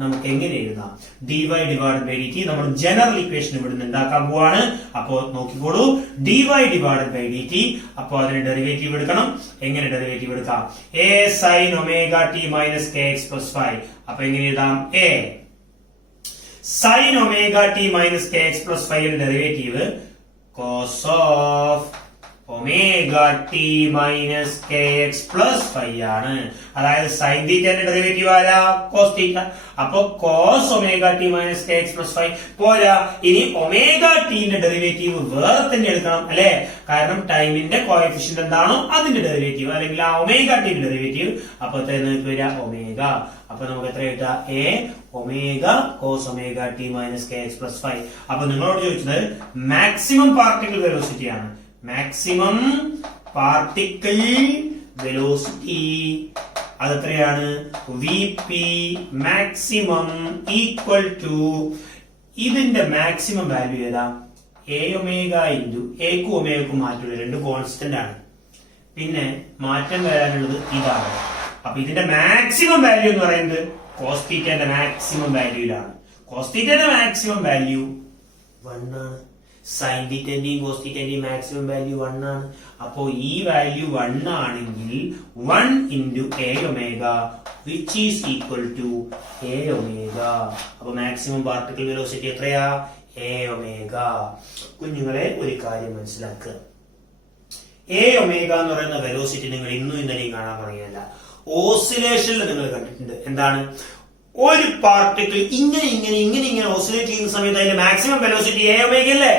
നമുക്ക് എങ്ങനെ എഴുതാം? dy ഡിവൈഡ് ബൈ dt നമ്മൾ ജനറൽ ഇക്വേഷൻ ഇവിടുന്ന് ഉണ്ടാക്കാൻ പോവാണ്. അപ്പോ നോക്കിക്കോളൂ, dy ഡിവൈഡ് ബൈ dt. അപ്പോ അതിന് ഡെറിവേറ്റീവ് എടുക്കണം. എങ്ങനെ ഡെറിവേറ്റീവ് എടുക്കാം? a sin omega t minus kx plus phi. അപ്പൊ എങ്ങനെ എഴുതാം? a sin omega t minus kx plus phi യുടെ derivative cos of omega t minus kx plus phi ആണ്. അതായത് sin തീറ്റയുടെ ഡെറിവേറ്റീവ് ആരാ? cos തീറ്റ. അപ്പൊ cos omega t minus kx plus phi പോരാ, ഇനി omega t ന്റെ ഡെറിവേറ്റീവ് വേറെ തന്നെ എടുക്കണം അല്ലെ? കാരണം ടൈമിന്റെ കോഎഫിഷ്യന്റ് എന്താണോ അതിന്റെ ഡെറിവേറ്റീവ്, അല്ലെങ്കിൽ ആ omega t ന്റെ ഡെറിവേറ്റീവ്. അപ്പൊ വരിക ഒമേഗ. അപ്പൊ നമുക്ക് എത്ര കിട്ടാം? a omega cos omega t minus kx plus phi. അപ്പൊ നിങ്ങളോട് ചോദിച്ചത് മാക്സിമം പാർട്ടിക്കിൾ വെലോസിറ്റി ആണ്. മാക്സിമം പാർട്ടിക്കിൾ വെലോസിറ്റി അതെത്രയാണ്? vp മാക്സിമം ഈക്വൽ ടു, ഇതിന്റെ മാക്സിമം വാല്യൂ ഏതാ? a ഒമേഗ ഇൻറ്റു എക്കും ഒമേഗക്കും മാറ്റമില്ല, രണ്ട് കോൺസ്റ്റന്റ് ആണ്. പിന്നെ മാറ്റം വരാനുള്ളത് ഇതാണ്. അപ്പൊ ഇതിന്റെ മാക്സിമം വാല്യൂ എന്ന് പറയുന്നത് cos തീറ്റയുടെ മാക്സിമം വാല്യൂയിലാണ്. cos തീറ്റയുടെ മാക്സിമം വാല്യൂ 1 ആണ്. സൈൻ തീറ്റന്റെയും കോസ് തീറ്റന്റെയും മാക്സിമം വാല്യൂ 1 ആണ്. അപ്പോ ഈ വാല്യൂ 1 ആണെങ്കിൽ 1 into a omega which is equal to a omega. അപ്പൊ മാക്സിമം പാർട്ടിക്കിൾ വെലോസിറ്റി എത്രയാ? a omega. കുഞ്ഞുങ്ങളെ ഒരു കാര്യം മനസ്സിലാക്കുക, a ഒമേഗ എന്ന് പറയുന്ന വെലോസിറ്റി നിങ്ങൾ ഇന്നും ഇന്നലെയും കാണാൻ പറയുകയല്ല, ഓസിലേഷനിൽ നിങ്ങൾ കണ്ടിട്ടുണ്ട്. എന്താണ്? ഒരു പാർട്ടിക്കിൾ ഇങ്ങനെ ഓസിലേറ്റ് ചെയ്യുന്ന സമയത്ത് അതിന്റെ മാക്സിമം വെലോസിറ്റി a ഒമേഗ അല്ലേ?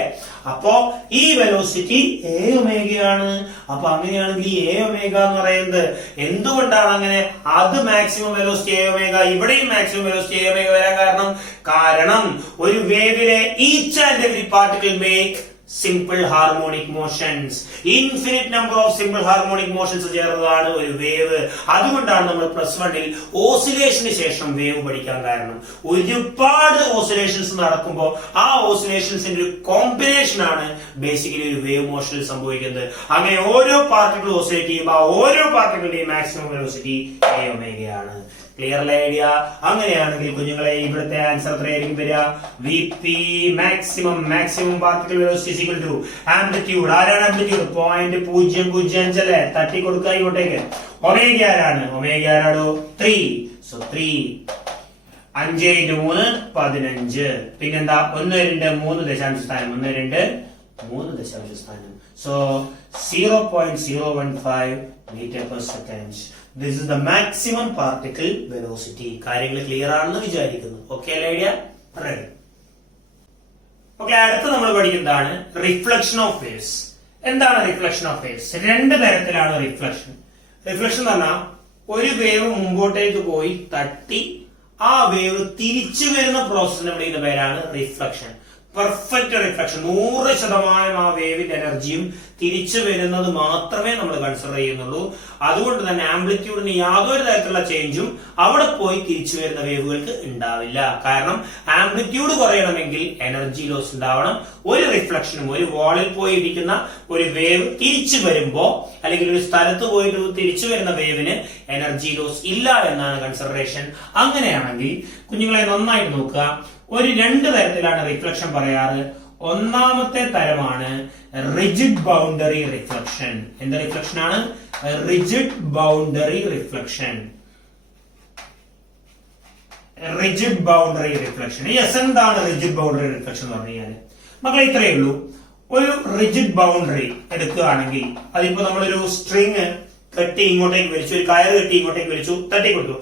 അപ്പോ ഈ വെലോസിറ്റി a ഒമേഗയാണ്. അപ്പൊ അങ്ങനെയാണെങ്കിൽ ഈ a ഒമേഗ എന്ന് പറയുന്നത് എന്തുകൊണ്ടാണ് അങ്ങനെ? അത് മാക്സിമം വെലോസിറ്റി a ഒമേഗ, ഇവിടെയും മാക്സിമം വെലോസിറ്റി a ഒമേഗ വരാൻ കാരണം ഒരു വേവിലെ each and every particle make simple harmonic motions. Infinite number of simple harmonic motions ചേർന്നതാണ് ഒരു വേവ്. അതുകൊണ്ടാണ് നമ്മൾ +1 ഓസിലേഷന് ശേഷം വേവ് പഠിക്കാൻ കാരണം. ഒരുപാട് ഓസിലേഷൻസ് നടക്കുമ്പോൾ ആ ഓസിലേഷൻസിന്റെ ഒരു കോമ്പിനേഷൻ ആണ് ബേസിക്കലി ഒരു വേവ് മോഷനിൽ സംഭവിക്കുന്നത്. അങ്ങനെ ഓരോ പാർട്ടിക്കിൾ ഓസിലേറ്റ് ചെയ്യുമ്പോൾ ഓരോ പാർട്ടിക്കിളിന്റെയും മാക്സിമം വെലോസിറ്റി a ഒമേഗയാണ്. Clear idea? അങ്ങനെയാണെങ്കിൽ കുഞ്ഞുങ്ങളെ ഇവിടുത്തെ ആൻസർ എത്രയായിരിക്കും വരിക? vp maximum particle velocity is equal to amplitude. ആരാണ് ആംപ്ലിറ്റ്യൂഡ്? 0.005 അല്ലേ? തട്ടി കൊടുക്കുക ഇങ്ങോട്ടേക്ക്. ഒമേഗ ആരാണ്? ഒമേഗ ആരാടോ? 3. So 3 5 into 3 15. പിന്നെന്താ? 1 2 3 ദശാംശ സ്ഥാനം. 1 2 3 ദശാംശ സ്ഥാനം. So 0.015 meter per second. This is the maximum particle velocity. കാര്യങ്ങൾ ക്ലിയർ ആണെന്ന് വിചാരിക്കുന്നു. Okay idea? റെഡി. ഓക്കെ, അടുത്ത് നമ്മൾ പഠിക്കുന്നതാണ് റിഫ്ലക്ഷൻ ഓഫ് വേവ്സ്. എന്താണ് റിഫ്ലക്ഷൻ ഓഫ് വേവ്സ്? രണ്ട് തരത്തിലാണ് റിഫ്ലക്ഷൻ. റിഫ്ലക്ഷൻ എന്ന് പറഞ്ഞാൽ ഒരു വേവ് മുമ്പോട്ടേക്ക് പോയി തട്ടി ആ വേവ് തിരിച്ചു വരുന്ന പ്രോസസ്സിന് വിളിക്കുന്ന പേരാണ് റിഫ്ലക്ഷൻ. പെർഫെക്റ്റ് റിഫ്ലക്ഷൻ, 100% ആ വേവിന്റെ എനർജിയും തിരിച്ചു വരുന്നത് മാത്രമേ നമ്മൾ കൺസിഡർ ചെയ്യുന്നുള്ളൂ. അതുകൊണ്ട് തന്നെ ആംപ്ലിറ്റ്യൂഡിന് യാതൊരു തരത്തിലുള്ള ചേഞ്ചും അവിടെ പോയി തിരിച്ചു വരുന്ന വേവുകൾക്ക് ഉണ്ടാവില്ല. കാരണം ആംപ്ലിറ്റ്യൂഡ് കുറയണമെങ്കിൽ എനർജി ലോസ് ഉണ്ടാവണം. ഒരു റിഫ്ലക്ഷനും ഒരു വാളിൽ പോയി ഇരിക്കുന്ന ഒരു വേവ് തിരിച്ചു വരുമ്പോ, അല്ലെങ്കിൽ ഒരു സ്ഥലത്ത് പോയിട്ട് തിരിച്ചു വരുന്ന വേവിന് എനർജി ലോസ് ഇല്ല എന്നാണ് കൺസിഡറേഷൻ. അങ്ങനെയാണെങ്കിൽ കുഞ്ഞുങ്ങളെ നന്നായിട്ട് നോക്കുക. ഒരു രണ്ട് തരത്തിലാണ് റിഫ്ലക്ഷൻ പറയാറ്. ഒന്നാമത്തെ തരമാണ് റിജിഡ് ബൗണ്ടറി റിഫ്ലക്ഷൻ. എന്ത് റിഫ്ലക്ഷൻ ആണ്? Rigid boundary reflection. Rigid boundary reflection. Yes, എന്താണ് റിജിഡ് ബൗണ്ടറി റിഫ്ലക്ഷൻ എന്ന് പറഞ്ഞു കഴിഞ്ഞാൽ മക്കളെ ഇത്രയേ ഉള്ളൂ. ഒരു റിജിഡ് ബൗണ്ടറി എടുക്കുകയാണെങ്കിൽ അതിപ്പോ നമ്മളൊരു സ്ട്രിങ് കെട്ടി ഇങ്ങോട്ടേക്ക് വലിച്ചു, ഒരു കയറ് കെട്ടി ഇങ്ങോട്ടേക്ക് വലിച്ചു, തട്ടിക്കൊടുത്തു,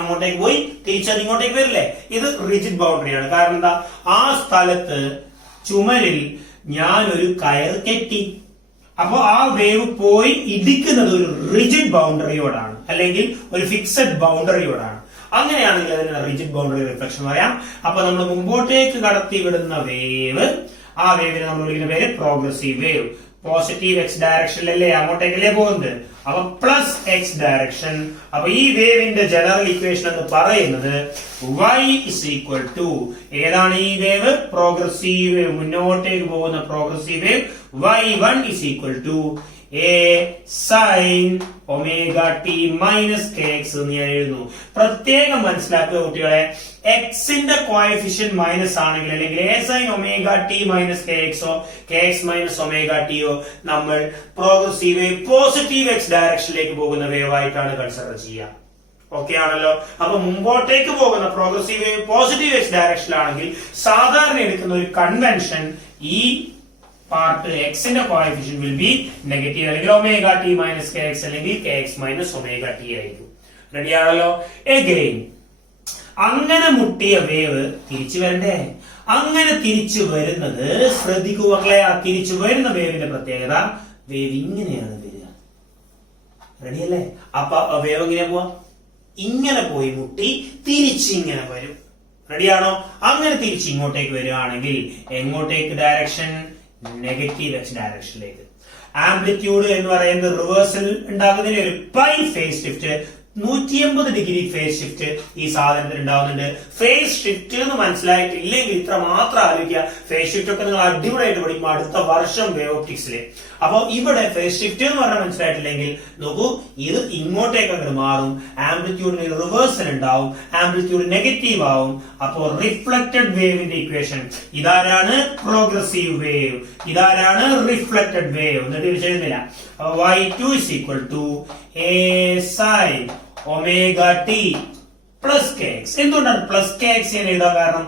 അങ്ങോട്ടേക്ക് പോയി തിരിച്ചത് ഇങ്ങോട്ടേക്ക് വരില്ലേ? ഇത് റിജിഡ് ബൗണ്ടറിയാണ്. കാരണം എന്താ? ആ സ്ഥലത്ത് ചുമരിൽ ഞാനൊരു കയറ് കെട്ടി. അപ്പോ ആ വേവ് പോയി ഇടിക്കുന്നത് ഒരു റിജിഡ് ബൗണ്ടറിയോടാണ്, അല്ലെങ്കിൽ ഒരു ഫിക്സഡ് ബൗണ്ടറിയോടാണ്. അങ്ങനെയാണെങ്കിൽ അതിന് റിജിഡ് ബൗണ്ടറി റിഫ്ലക്ഷൻ പറയാം. അപ്പൊ നമ്മൾ മുമ്പോട്ടേക്ക് കടത്തി വിടുന്ന വേവ്, ആ വേവിനെ നമ്മൾ വിളിക്കുന്ന പേര് പ്രോഗ്രസീവ് വേവ്. പോസിറ്റീവ് എക്സ് ഡയറക്ഷനിലല്ലേ അങ്ങോട്ടേക്കല്ലേ പോകുന്നത്? അപ്പൊ പ്ലസ് എക്സ് ഡയറക്ഷൻ. അപ്പൊ ഈ വേവിന്റെ ജനറൽ ഇക്വേഷൻ എന്ന് പറയുന്നത് y is equal to, ഏതാണ് ഈ വേവ്? പ്രോഗ്രസീവ് വേവ്, മുന്നോട്ടേക്ക് പോകുന്ന progressive wave. y1 is equal to A sine omega T minus k x എന്ന് ഞാൻ എഴുതുന്നു. പ്രത്യേകം മനസ്സിലാക്കുക കുട്ടികളെ, എക്സിന്റെ കോഎഫിഷ്യന്റ് മൈനസ് ആണെങ്കിൽ അല്ലെങ്കിൽ a sine omega T minus k എക്സോ കെ എക്സ് മൈനസ് ഒമേഗ ടിയോ നമ്മൾ പ്രോഗ്രസീവ് വേവ് പോസിറ്റീവ് എക്സ് ഡയറക്ഷനിലേക്ക് പോകുന്ന വേവ് ആയിട്ടാണ് കൺസിഡർ ചെയ്യുക. ഓക്കെ ആണല്ലോ. അപ്പൊ മുമ്പോട്ടേക്ക് പോകുന്ന പ്രോഗ്രസീവ് വേവ് പോസിറ്റീവ് എക്സ് ഡയറക്ഷനിലാണെങ്കിൽ സാധാരണ എടുക്കുന്ന ഒരു കൺവെൻഷൻ ഈ പാർട്ട് എക്സിന്റെ കോഎഫിഷ്യന്റ് വിൽ ബി നെഗറ്റീവ്, അല്ലെങ്കിൽ omega T minus k x അല്ലെങ്കിൽ k x minus omega T ആയിരിക്കും. റെഡി ആണല്ലോ. എഗെയിൻ അങ്ങനെ മുട്ടിയ വേവ് തിരിച്ചു വരണ്ടേ? അങ്ങനെ തിരിച്ചു വരുന്നത് ശ്രദ്ധിക്കുക മക്കളെ, ആ തിരിച്ചു വരുന്ന വേവിന്റെ പ്രത്യേകത വേവ് ഇങ്ങനെയാണ് വരിക. റെഡിയല്ലേ? അപ്പൊ വേവ് എങ്ങനെയാ പോവാ? ഇങ്ങനെ പോയി മുട്ടി തിരിച്ചിങ്ങനെ വരും. റെഡിയാണോ? അങ്ങനെ തിരിച്ച് ഇങ്ങോട്ടേക്ക് വരികയാണെങ്കിൽ എങ്ങോട്ടേക്ക് ഡയറക്ഷൻ? നെഗറ്റീവ് എക്സ് ഡയറക്ഷനിലേക്ക്. ആംപ്ലിറ്റ്യൂഡ് എന്ന് പറയുന്നത് റിവേഴ്സൽ ഉണ്ടാകുന്നതിന് ഒരു pi phase shift 180 degree phase shift ഈ സാധനത്തിന് ഉണ്ടാവുന്നുണ്ട്. ഫേസ് ഷിഫ്റ്റ് എന്ന് മനസ്സിലായിട്ടില്ലെങ്കിൽ ഇത്ര മാത്രം ആലോചിക്കുക. ഫേസ് ഷിഫ്റ്റ് ഒക്കെ നിങ്ങൾ അടിപൊളിയായിട്ട് പഠിക്കും അടുത്ത വർഷം വേവ് ഒപ്റ്റിക്സില്. അപ്പൊ ഇവിടെ ഫേസ് ഷിഫ്റ്റ് എന്ന് പറഞ്ഞാൽ മനസ്സിലായിട്ടില്ലെങ്കിൽ നോക്കൂ, ഇത് ഇങ്ങോട്ടേക്ക് അങ്ങോട്ട് മാറും, ആംപ്ലിറ്റ്യൂഡിന് റിവേഴ്സൽ ഉണ്ടാവും, ആംപ്ലിറ്റ്യൂഡ് നെഗറ്റീവ് ആവും. അപ്പോ റിഫ്ലക്റ്റഡ് വേവിന്റെ ഇക്വേഷൻ ഇതാരാണ്? Progressive wave. ഇതാരാണ്? Reflected wave. എന്നിട്ട് എഴുതുന്നില്ല. y2 is equal to a sin omega T plus k x. എന്തുകൊണ്ടാണ് പ്ലസ് കെ എക്സ് ഞാൻ എഴുതാൻ കാരണം?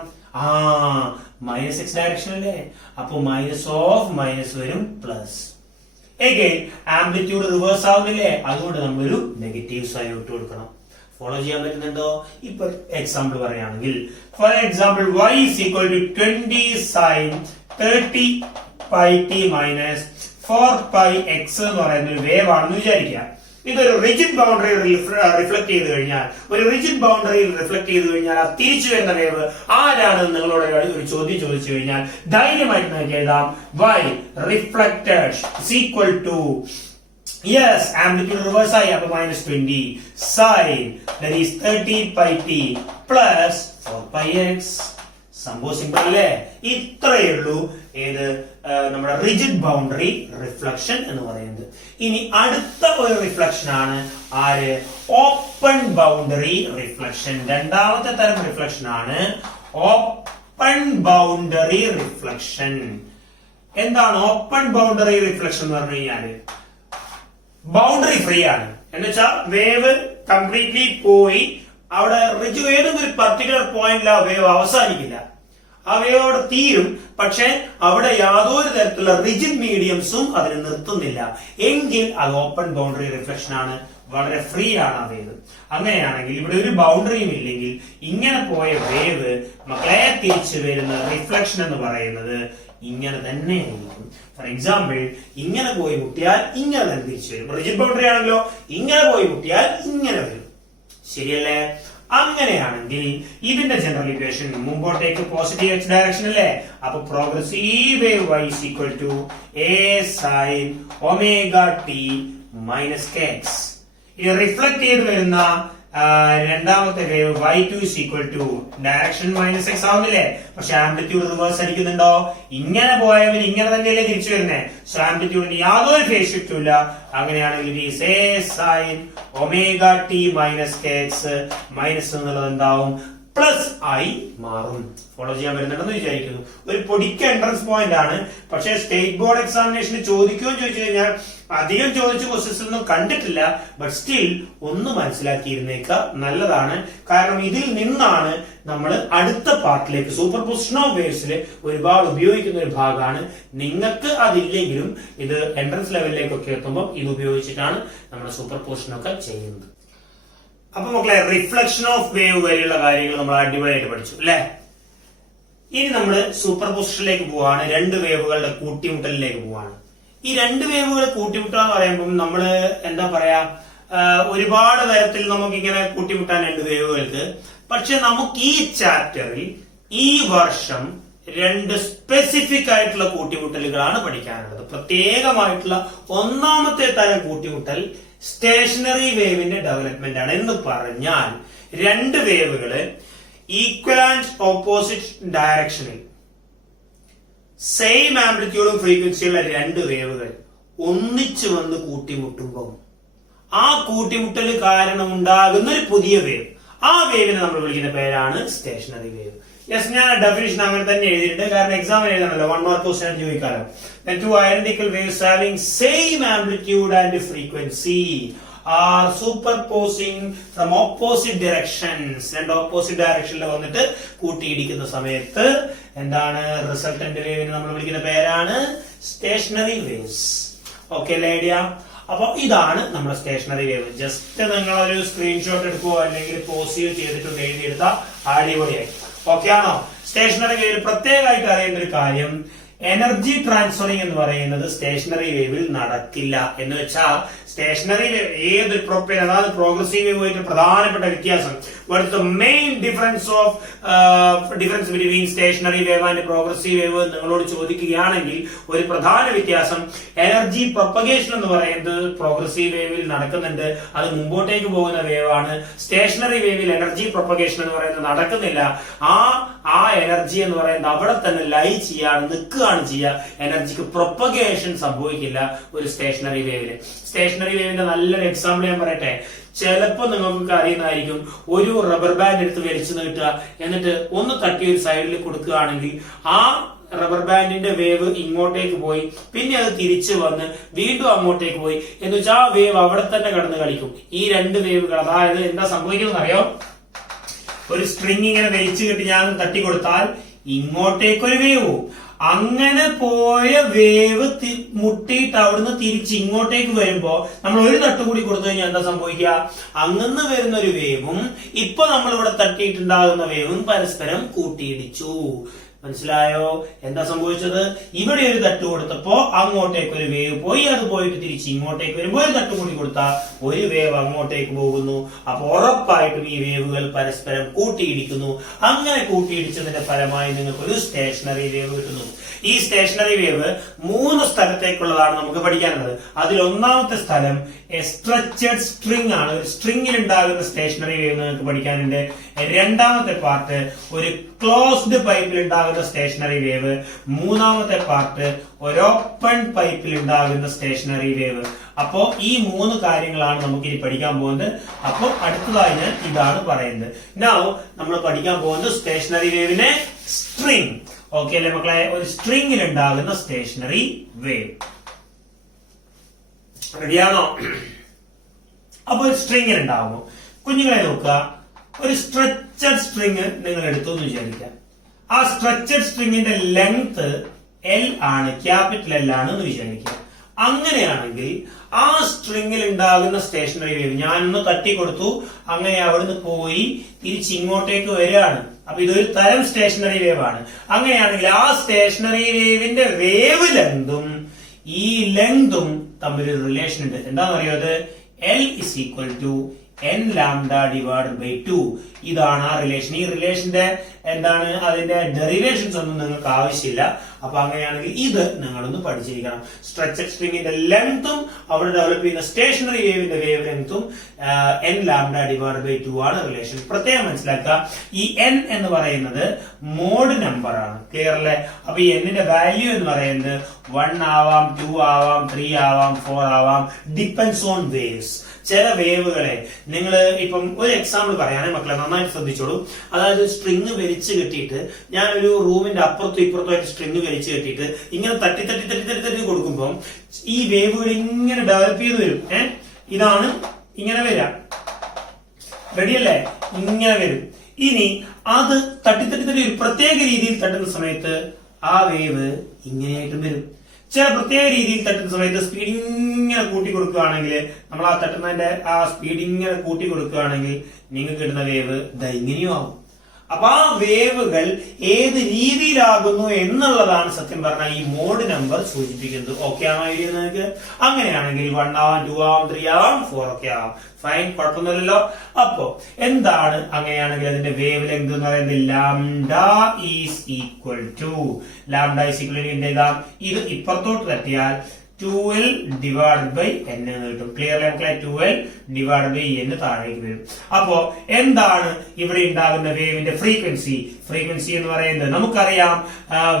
മൈനസ് എക്സ് ഡയറക്ഷൻ അല്ലേ? അപ്പൊ മൈനസ് ഓഫ് മൈനസ് വരും പ്ലസ്. എഗെയിൻ ആംപ്ലിറ്റ്യൂഡ് റിവേഴ്സ് ആവുന്നില്ലേ? അതുകൊണ്ട് നമ്മളൊരു നെഗറ്റീവ് സൈൻ ഇട്ട് കൊടുക്കണം. ഫോളോ ചെയ്യാൻ പറ്റുന്നുണ്ടോ? ഇപ്പൊ എക്സാമ്പിൾ പറയുകയാണെങ്കിൽ, for example y is equal to 20 sin 30 pi t minus 4 pi x എന്ന് പറയുന്ന ഒരു വേവ് ആണെന്ന് വിചാരിക്കുക. ഇതൊരു റിജിഡ് ബൗണ്ടറി റിഫ്ലക്ട് ചെയ്ത് കഴിഞ്ഞാൽ ആ തിരിച്ചു വരുന്ന വേവ് ആരാണെന്ന് നിങ്ങളോട് ഒരു ചോദ്യം ചോദിച്ചു കഴിഞ്ഞാൽ ധൈര്യമായിട്ട് നമുക്ക് എഴുതാം y reflected is equal to, yes, amplitude reverse ആയി, അപ്പൊ -20 sin that is 30 pi t plus 4 pi x. സംഭവം സിമ്പിൾ അല്ലേ? ഇത്രയേ ഉള്ളൂ ഏത് നമ്മുടെ റിജിഡ് ബൗണ്ടറി റിഫ്ലക്ഷൻ എന്ന് പറയുന്നത്. ഇനി അടുത്ത ഒരു റിഫ്ലക്ഷൻ ആണ് ആര്? Open boundary reflection. രണ്ടാമത്തെ തരം റിഫ്ലക്ഷൻ ആണ് ഓപ്പൺ ബൗണ്ടറി റിഫ്ലക്ഷൻ. എന്താണ് ഓപ്പൺ ബൗണ്ടറി റിഫ്ലക്ഷൻ എന്ന് പറഞ്ഞു കഴിഞ്ഞാല് ബൗണ്ടറി ഫ്രീ ആണ്. എന്നുവെച്ചാൽ വേവ് കംപ്ലീറ്റ്ലി പോയി അവിടെ ഏതെങ്കിലും ഒരു പർട്ടിക്കുലർ പോയിന്റിൽ ആ വേവ് അവസാനിക്കില്ല. ആ വേവ് അവിടെ തീരും. പക്ഷെ അവിടെ യാതൊരു തരത്തിലുള്ള റിജിഡ് മീഡിയംസും അതിന് നിർത്തുന്നില്ല. എങ്കിൽ അത് ഓപ്പൺ ബൗണ്ടറി റിഫ്ലക്ഷൻ ആണ്. വളരെ ഫ്രീ ആണ് ആ വേവ്. അങ്ങനെയാണെങ്കിൽ ഇവിടെ ഒരു ബൗണ്ടറിയും ഇല്ലെങ്കിൽ ഇങ്ങനെ പോയ വേവ് മക്കളെ തിരിച്ചു വരുന്ന റിഫ്ലക്ഷൻ എന്ന് പറയുന്നത് ഇങ്ങനെ തന്നെ ആയിരിക്കും. ഫോർ എക്സാമ്പിൾ, ഇങ്ങനെ പോയി മുട്ടിയാൽ ഇങ്ങനെ തന്നെ തിരിച്ചു വരും. റിജിഡ് ബൗണ്ടറി ആണല്ലോ, ഇങ്ങനെ പോയി മുട്ടിയാൽ ഇങ്ങനെ വരും. ശരിയല്ലേ? അങ്ങനെയാണെങ്കിൽ ഇതിന്റെ ജനറൽ ഇക്വേഷൻ മുമ്പോട്ടേക്ക് പോസിറ്റീവ് എക്സ് ഡയറക്ഷൻ അല്ലേ? അപ്പൊ progressive wave y is equal to a sin omega T minus k x. ഇത് റിഫ്ലക്ട് ചെയ്ത് വരുന്ന രണ്ടാമത്തെ wave y2 is equal to direction minus x ആവുന്നില്ലേ? പക്ഷെ ആംപ്ലിറ്റ്യൂഡ് റിവേഴ്സ് അടിക്കുന്നുണ്ടോ? ഇങ്ങനെ പോയവൻ ഇങ്ങനെ തന്നെയല്ലേ തിരിച്ചു വരുന്നേ. സോ ആംപ്ലിറ്റ്യൂഡിന് യാതൊരു ഫേസ് ഷിഫ്റ്റും ഇല്ല. അങ്ങനെയാണെങ്കിൽ a sin omega T minus k x minus എന്നുള്ളത് എന്താവും? പ്ലസ് ആയി മാറും. ഫോളോ ചെയ്യാൻ പറ്റുന്നുണ്ടെന്ന് വിചാരിക്കുന്നു. ഒരു പൊടിക്ക് എൻട്രൻസ് പോയിന്റ് ആണ്. പക്ഷേ സ്റ്റേറ്റ് ബോർഡ് എക്സാമിനേഷന് ചോദിക്കുകയോ ചോദിച്ചു കഴിഞ്ഞാൽ അധികം ചോദിച്ച ക്വസ്റ്റ്യൻസ് ഒന്നും കണ്ടിട്ടില്ല. ബട്ട് സ്റ്റിൽ ഒന്ന് മനസ്സിലാക്കിയിരുന്നേക്ക നല്ലതാണ്. കാരണം ഇതിൽ നിന്നാണ് നമ്മൾ അടുത്ത പാർട്ടിലേക്ക് സൂപ്പർ പൊസിഷൻ ഓഫ് വേവ്സിൽ ഒരുപാട് ഉപയോഗിക്കുന്ന ഒരു ഭാഗമാണ്. നിങ്ങൾക്ക് അതില്ലെങ്കിലും ഇത് എൻട്രൻസ് ലെവലിലേക്കൊക്കെ എത്തുമ്പോൾ ഇത് ഉപയോഗിച്ചിട്ടാണ് നമ്മുടെ സൂപ്പർ പൊസിഷൻ ഒക്കെ ചെയ്യുന്നത്. അപ്പൊ മക്കളെ റിഫ്ലക്ഷൻ ഓഫ് വേവ് വരെയുള്ള കാര്യങ്ങൾ നമ്മൾ അടിപൊളിയായിട്ട് പഠിച്ചു അല്ലെ? ഇനി നമ്മൾ സൂപ്പർ പൊസിഷനിലേക്ക് പോവാണ്. രണ്ട് വേവുകളുടെ കൂട്ടിമുട്ടലിലേക്ക് പോവാണ്. ഈ രണ്ട് വേവുകൾ കൂട്ടിമുട്ടുക എന്ന് പറയുമ്പോൾ നമ്മള് എന്താ പറയാ, ഒരുപാട് തരത്തിൽ നമുക്കിങ്ങനെ കൂട്ടിമുട്ടാൻ രണ്ട് വേവുകൾക്ക്. പക്ഷെ നമുക്ക് ഈ ചാപ്റ്ററിൽ ഈ വർഷം രണ്ട് സ്പെസിഫിക് ആയിട്ടുള്ള കൂട്ടിമുട്ടലുകളാണ് പഠിക്കാനുള്ളത്. പ്രത്യേകമായിട്ടുള്ള ഒന്നാമത്തെ തരം കൂട്ടിമുട്ടൽ സ്റ്റേഷനറി വേവിന്റെ ഡെവലപ്മെന്റ് ആണ്. എന്ന് പറഞ്ഞാൽ രണ്ട് വേവുകള് ഈക്വൽ ആൻഡ് ഓപ്പോസിറ്റ് ഡയറക്ഷനിൽ സെയിം ആംപ്ലിറ്റ്യൂഡും ഫ്രീക്വൻസിയുള്ള രണ്ട് വേവുകൾ ഒന്നിച്ചു വന്ന് കൂട്ടിമുട്ടുമ്പോൾ ആ കൂട്ടിമുട്ടൽ കാരണം ഉണ്ടാകുന്ന ഒരു പുതിയ വേവ്, ആ വേവിനെ നമ്മൾ വിളിക്കുന്ന പേരാണ് സ്റ്റേഷനറി വേവ്. യെസ്, ഞാൻ ഡെഫിനിഷൻ അങ്ങനെ തന്നെ എഴുതിയിട്ടുണ്ട്, കാരണം എക്സാം എഴുതണല്ലോ, 1 മാർക്ക് ക്വസ്റ്റ്യൻ ചോദിക്കാലോ. Two identical waves having same amplitude and frequency are superposing from opposite directions. രണ്ട് ഓപ്പോസിറ്റ് ഡയറക്ഷനിൽ വന്നിട്ട് കൂട്ടിയിടിക്കുന്ന സമയത്ത് എന്താണ് റിസൾട്ടന്റ് വേവിനെ നമ്മൾ വിളിക്കുന്ന പേരാണ് സ്റ്റേഷനറി വേവ്സ്. ഓക്കെ അല്ലേ ഐഡിയ? അപ്പൊ ഇതാണ് നമ്മുടെ സ്റ്റേഷനറി വേവ്. ജസ്റ്റ് നിങ്ങളൊരു സ്ക്രീൻഷോട്ട് എടുക്കുകയോ അല്ലെങ്കിൽ പോസ് ചെയ്തിട്ടുണ്ട് എഴുതിയെടുത്താൽ അടിപൊളിയായി. ഓക്കെ ആണോ? സ്റ്റേഷനറി വേവിൽ പ്രത്യേകമായിട്ട് അറിയേണ്ട ഒരു കാര്യം, എനർജി ട്രാൻസ്ഫറിംഗ് എന്ന് പറയുന്നത് സ്റ്റേഷനറി വേവിൽ നടക്കില്ല. എന്ന് വെച്ചാൽ സ്റ്റേഷനറി വേവ് ഏത് അതായത് പ്രോഗ്രസീവ് വേവുമായിട്ട് പ്രധാനപ്പെട്ട വ്യത്യാസം, what's the main difference between stationary wave and progressive wave നിങ്ങളോട് ചോദിക്കുകയാണെങ്കിൽ ഒരു പ്രധാന വ്യത്യാസം, എനർജി പ്രൊപ്പഗേഷൻ എന്ന് പറയുന്നത് പ്രോഗ്രസീവ് വേവിൽ നടക്കുന്നുണ്ട്, അത് മുമ്പോട്ടേക്ക് പോകുന്ന വേവാണ്. സ്റ്റേഷനറി വേവിൽ എനർജി പ്രൊപ്പഗേഷൻ എന്ന് പറയുന്നത് നടക്കുന്നില്ല. ആ എനർജി എന്ന് പറയുന്നത് അവിടെ തന്നെ ലൈ ചെയ്യാണ്, നിൽക്കുകയാണ് ചെയ്യുക. എനർജിക്ക് പ്രൊപ്പഗേഷൻ സംഭവിക്കില്ല ഒരു സ്റ്റേഷനറി വേവില്. സ്റ്റേഷനറി വേവിന്റെ നല്ലൊരു എക്സാമ്പിൾ ഞാൻ പറയട്ടെ. ചിലപ്പോ നിങ്ങൾക്ക് അറിയുന്നതായിരിക്കും, ഒരു റബ്ബർ ബാൻഡ് എടുത്ത് വലിച്ചു നീട്ടുക, എന്നിട്ട് ഒന്ന് തട്ടി ഒരു സൈഡിൽ കൊടുക്കുകയാണെങ്കിൽ ആ റബ്ബർ ബാൻഡിന്റെ വേവ് ഇങ്ങോട്ടേക്ക് പോയി, പിന്നെ അത് തിരിച്ചു വന്ന് വീണ്ടും അങ്ങോട്ടേക്ക് പോയി, എന്ന് വെച്ചാൽ ആ വേവ് അവിടെ തന്നെ കിടന്ന് കളിക്കും. ഈ രണ്ട് വേവുകൾ, അതായത് എന്താ സംഭവിക്കുന്നത് അറിയോ? ഒരു സ്ട്രിങ് ഇങ്ങനെ വലിച്ചു കെട്ടി ഞാൻ തട്ടി കൊടുത്താൽ ഇങ്ങോട്ടേക്കൊരു വേവ്, അങ്ങനെ പോയ വേവ് മുട്ടിയിട്ട് അവിടുന്ന് തിരിച്ച് ഇങ്ങോട്ടേക്ക് വരുമ്പോ നമ്മൾ ഒരു തട്ട് കൂടി കൊടുത്തു കഴിഞ്ഞാൽ എന്താ സംഭവിക്കുക? അങ്ങനെ വരുന്ന ഒരു വേവും ഇപ്പൊ നമ്മൾ ഇവിടെ തട്ടിയിട്ടുണ്ടാകുന്ന വേവും പരസ്പരം കൂട്ടിയിടിച്ചു. മനസ്സിലായോ എന്താ സംഭവിച്ചത്? ഇവിടെ ഒരു തട്ട് കൊടുത്തപ്പോ അങ്ങോട്ടേക്ക് ഒരു വേവ് പോയി, അത് പോയിട്ട് തിരിച്ച് ഇങ്ങോട്ടേക്ക് വരുമ്പോൾ ഒരു തട്ട് കൂടി കൊടുത്താൽ ഒരു വേവ് അങ്ങോട്ടേക്ക് പോകുന്നു. അപ്പൊ ഉറപ്പായിട്ടും ഈ വേവുകൾ പരസ്പരം കൂട്ടിയിടിക്കുന്നു. അങ്ങനെ കൂട്ടിയിടിച്ചതിന്റെ ഫലമായി നിങ്ങൾക്ക് ഒരു സ്റ്റേഷനറി വേവ് കിട്ടുന്നു. ഈ സ്റ്റേഷനറി വേവ് 3 സ്ഥലത്തേക്കുള്ളതാണ് നമുക്ക് പഠിക്കാനുള്ളത്. അതിൽ ഒന്നാമത്തെ സ്ഥലം സ്ട്രെച്ചഡ് സ്ട്രിംഗ് ആണ്. ഒരു സ്ട്രിംഗിൽ ഉണ്ടാകുന്ന സ്റ്റേഷനറി വേവ് നിങ്ങൾക്ക് പഠിക്കാനുണ്ട്. രണ്ടാമത്തെ പാർട്ട് ഒരു ക്ലോസ്ഡ് പൈപ്പിൽ ഉണ്ടാകുന്ന സ്റ്റേഷനറി വേവ്. മൂന്നാമത്തെ പാർട്ട് ഒരു ഓപ്പൺ പൈപ്പിൽ ഉണ്ടാകുന്ന സ്റ്റേഷനറി വേവ്. അപ്പോ ഈ 3 കാര്യങ്ങളാണ് നമുക്ക് ഇനി പഠിക്കാൻ പോകുന്നത്. അപ്പോ അടുത്തതായി ഞാൻ ഇതാണ് പറയുന്നത്. നൗ നമ്മൾ പഠിക്കാൻ പോകുന്നത് സ്റ്റേഷനറി വേവിനെ സ്ട്രിംഗ്. ഓക്കെ അല്ലെ മക്കളെ? ഒരു സ്ട്രിംഗിൽ ഉണ്ടാകുന്ന സ്റ്റേഷനറി വേവ്. റെഡിയാണോ? അപ്പൊ ഒരു സ്ട്രിംഗിൽ ഉണ്ടാകുമോ? കുഞ്ഞുങ്ങളെ നോക്കുക, ഒരു സ്ട്രെച്ചഡ് സ്ട്രിംഗ് നിങ്ങൾ എടുത്തു എന്ന് വിചാരിക്കാം. ആ സ്ട്രെച്ചഡ് സ്ട്രിംഗിന്റെ ലെങ്ത് L ആണ്, ക്യാപിറ്റൽ L ആണ് എന്ന് വിചാരിക്കുക. അങ്ങനെയാണെങ്കിൽ ആ സ്ട്രിംഗിൽ ഉണ്ടാകുന്ന സ്റ്റേഷനറി വേവ് ഞാനൊന്ന് തട്ടി കൊടുത്തു, അങ്ങനെ അവിടുന്ന് പോയി തിരിച്ച് ഇങ്ങോട്ടേക്ക് വരികയാണ്. അപ്പൊ ഇതൊരു തരം സ്റ്റേഷനറി വേവ് ആണ്. അങ്ങനെയാണെങ്കിൽ ആ സ്റ്റേഷനറി വേവിന്റെ വേവ് ലെങ്തും ഈ ലെങ്തും തമ്മിലൊരു റിലേഷൻ ഉണ്ട്. എന്താണെന്നറിയോ? അത് L is equal to n lambda divided by 2. ഇതാണ് ആ റിലേഷൻ. ഈ റിലേഷന്റെ എന്താണ്, അതിന്റെ ഡെറിവേഷൻസ് ഒന്നും നിങ്ങൾക്ക് ആവശ്യമില്ല. അപ്പൊ അങ്ങനെയാണെങ്കിൽ ഇത് നിങ്ങളൊന്ന് പഠിച്ചിരിക്കണം. സ്ട്രെച്ചഡ് സ്ട്രിംഗിന്റെ ലെങ്തും അവിടെ ഡെവലപ്പ് ചെയ്യുന്ന സ്റ്റേഷനറി വേവിന്റെ wave ലെങ്തും n lambda divided by 2 ആണ് റിലേഷൻ. പ്രത്യേകം മനസ്സിലാക്കുക, ഈ n എന്ന് പറയുന്നത് മോഡ് നമ്പർ ആണ്. ക്ലിയർ അല്ലേ? അപ്പൊ ഈ n ന്റെ വാല്യൂ എന്ന് പറയുന്നത് 1 ആവാം, 2 ആവാം, 3 ആവാം, 4 ആവാം. Depends on waves. ചില വേവുകളെ നിങ്ങൾ ഇപ്പം ഒരു എക്സാമ്പിൾ പറയാനേ മക്കളെ, നന്നായിട്ട് ശ്രദ്ധിച്ചോളൂ. അതായത് സ്ട്രിങ് വലിച്ചു കെട്ടിയിട്ട് ഞാൻ ഒരു റൂമിന്റെ അപ്പുറത്തും ഇപ്പുറത്തുമായിട്ട് സ്ട്രിങ് വലിച്ചു കെട്ടിയിട്ട് ഇങ്ങനെ തട്ടി തട്ടി തട്ടി തട്ടി തട്ടി കൊടുക്കുമ്പോൾ ഈ വേവുകൾ ഇങ്ങനെ ഡെവലപ്പ് ചെയ്ത് വരും. ഇതാണ് ഇങ്ങനെ വരാം. റെഡിയല്ലേ? ഇങ്ങനെ വരും. ഇനി അത് തട്ടി തട്ടി തട്ടി ഒരു പ്രത്യേക രീതിയിൽ തട്ടുന്ന സമയത്ത് ആ വേവ് ഇങ്ങനെയായിട്ടും വരും. ചില പ്രത്യേക രീതിയിൽ തട്ടുന്ന സമയത്ത് സ്പീഡ് ഇങ്ങനെ കൂട്ടി കൊടുക്കുകയാണെങ്കിൽ, നമ്മൾ ആ തട്ടുന്നതിന്റെ ആ സ്പീഡ് ഇങ്ങനെ കൂട്ടി കൊടുക്കുകയാണെങ്കിൽ നിങ്ങൾക്ക് കിട്ടുന്ന വേവ് ഇങ്ങനെയും ആവും. അപ്പൊ ആ വേവുകൾ ഏത് രീതിയിലാകുന്നു എന്നുള്ളതാണ് സത്യം പറഞ്ഞാൽ ഈ മോഡ് നമ്പർ സൂചിപ്പിക്കുന്നത്. ഓക്കെ ആണോ ഐഡിയ നിങ്ങൾക്ക്? അങ്ങനെയാണെങ്കിൽ 1 ആവാം, 2 ആവാം, 3 ആവാം, 4 ഒക്കെ ആവാം. ഫൈൻ, കുഴപ്പമൊന്നുമില്ലല്ലോ. അപ്പോ എന്താണ് അങ്ങനെയാണെങ്കിൽ അതിന്റെ വേവ് ലെങ്ത് എന്ന് പറയുന്നത് ലാംഡ ഈസ് ഈക്വൽ ടു ഇത് ഇപ്പുറത്തോട്ട് തട്ടിയാൽ 2l divided by n എന്ന് കിട്ടും. ക്ലിയർ മക്കളെ? 2l divided by n താഴേക്ക് വരും. അപ്പോ എന്താണ് ഇവിടെ ഉണ്ടാകുന്ന വേവിന്റെ ഫ്രീക്വൻസി? ഫ്രീക്വൻസി എന്ന് പറയുന്നത് നമുക്കറിയാം,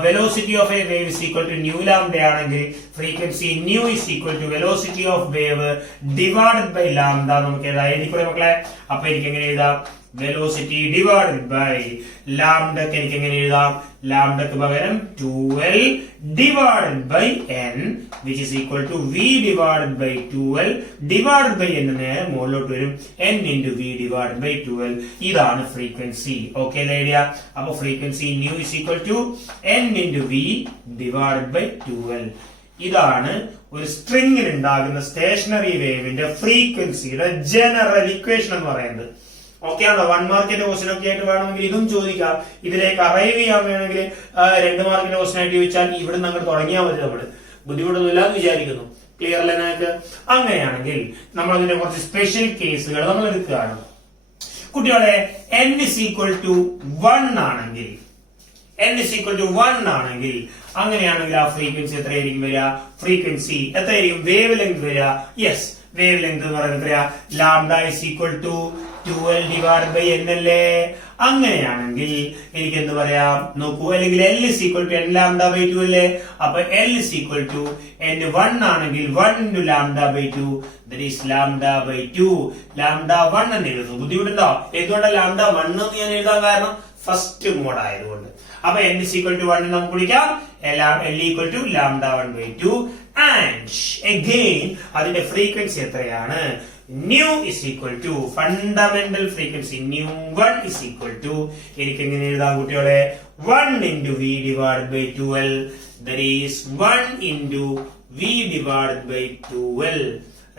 velocity of a wave is equal to nu lambda ആണെങ്കിൽ frequency nu is equal to velocity of wave divided by lambda. നമുക്ക് എഴുതിക്കൂടെ മക്കളെ? അപ്പൊ എനിക്ക് എങ്ങനെ എഴുതാം? വെലോസിറ്റി ഡിവൈഡഡ് ബൈ ലാംഡക്ക് എനിക്ക് എങ്ങനെ എഴുതാം? ലാംഡക്ക് പകരം 2l divided by n which is equal to v divided by 2l divided by n നേരെ മുകളിലോട്ട് വരും. n into v divided by 2l. ഇതാണ് ഫ്രീക്വൻസി. ഓക്കെ ലേഡിയ? അപ്പൊ frequency nu is equal to n into v divided by 2l. ഇതാണ് ഒരു സ്ട്രിംഗിൽ ഉണ്ടാകുന്ന സ്റ്റേഷനറി വേവിന്റെ ഫ്രീക്വൻസിയുടെ ജനറൽ ഇക്വേഷൻ എന്ന് പറയുന്നത്. ഓക്കെ ആണോ? 1 മാർക്കിന്റെ ക്വസ്റ്റൻ ഒക്കെ ആയിട്ട് വേണമെങ്കിൽ ഇതും ചോദിക്കാം. ഇതിലേക്ക് അറൈവ് ചെയ്യാൻ വേണമെങ്കിൽ 2 മാർക്കിന്റെ ക്വസ്റ്റൻ ആയിട്ട് ചോദിച്ചാൽ ഇവിടെ നിന്ന് അങ്ങോട്ട് തുടങ്ങിയാൽ മതി. നമ്മള് ബുദ്ധിമുട്ടൊന്നുമില്ല എന്ന് വിചാരിക്കുന്നു. ക്ലിയർ അല്ലേ നിങ്ങൾക്ക്? അങ്ങനെയാണെങ്കിൽ നമ്മൾ അതിന്റെ കുറച്ച് സ്പെഷ്യൽ കേസുകൾ നമ്മൾ എടുക്കുകയാണ്. കുട്ടികളെ, n is equal to 1 ആണെങ്കിൽ, n is equal to 1 ആണെങ്കിൽ അങ്ങനെയാണെങ്കിൽ ആ ഫ്രീക്വൻസി എത്രയായിരിക്കും വരിക? ഫ്രീക്വൻസി എത്രയായിരിക്കും? വേവ് ലെങ്ത് വരിക. യെസ്, വേവ് ലെങ്ത് എന്ന് പറയുന്നത് എത്രയാ? Lambda is equal to 2l divided by n അല്ലേ? അങ്ങനെയാണെങ്കിൽ എനിക്ക് എന്ത് പറയാം നോക്കൂ? അല്ലെങ്കിൽ l is equal to n lambda by 2 അല്ലേ? അപ്പൊ l is equal to n 1 ആണെങ്കിൽ 1 into lambda by 2 that is lambda by 2. lambda 1 എന്ന് എഴുതുന്നു. ബുദ്ധിമുട്ടുണ്ടോ? എന്തുകൊണ്ടാണ് lambda 1 എന്ന് ഞാൻ എഴുതാൻ കാരണം? ഫസ്റ്റ് മോഡ് ആയതുകൊണ്ട്. അപ്പൊ n is equal to 1 നമുക്ക് വിളിക്കാം. l equal to lambda 1 by 2 and again അതിന്റെ ഫ്രീക്വൻസി എത്രയാണ്? New is equal to fundamental frequency new 1 is equal to എനിക്ക് എങ്ങനെ എഴുതാം കുട്ടികളെ? 1 into v divided by 2l that is 1 into v divided by 2l.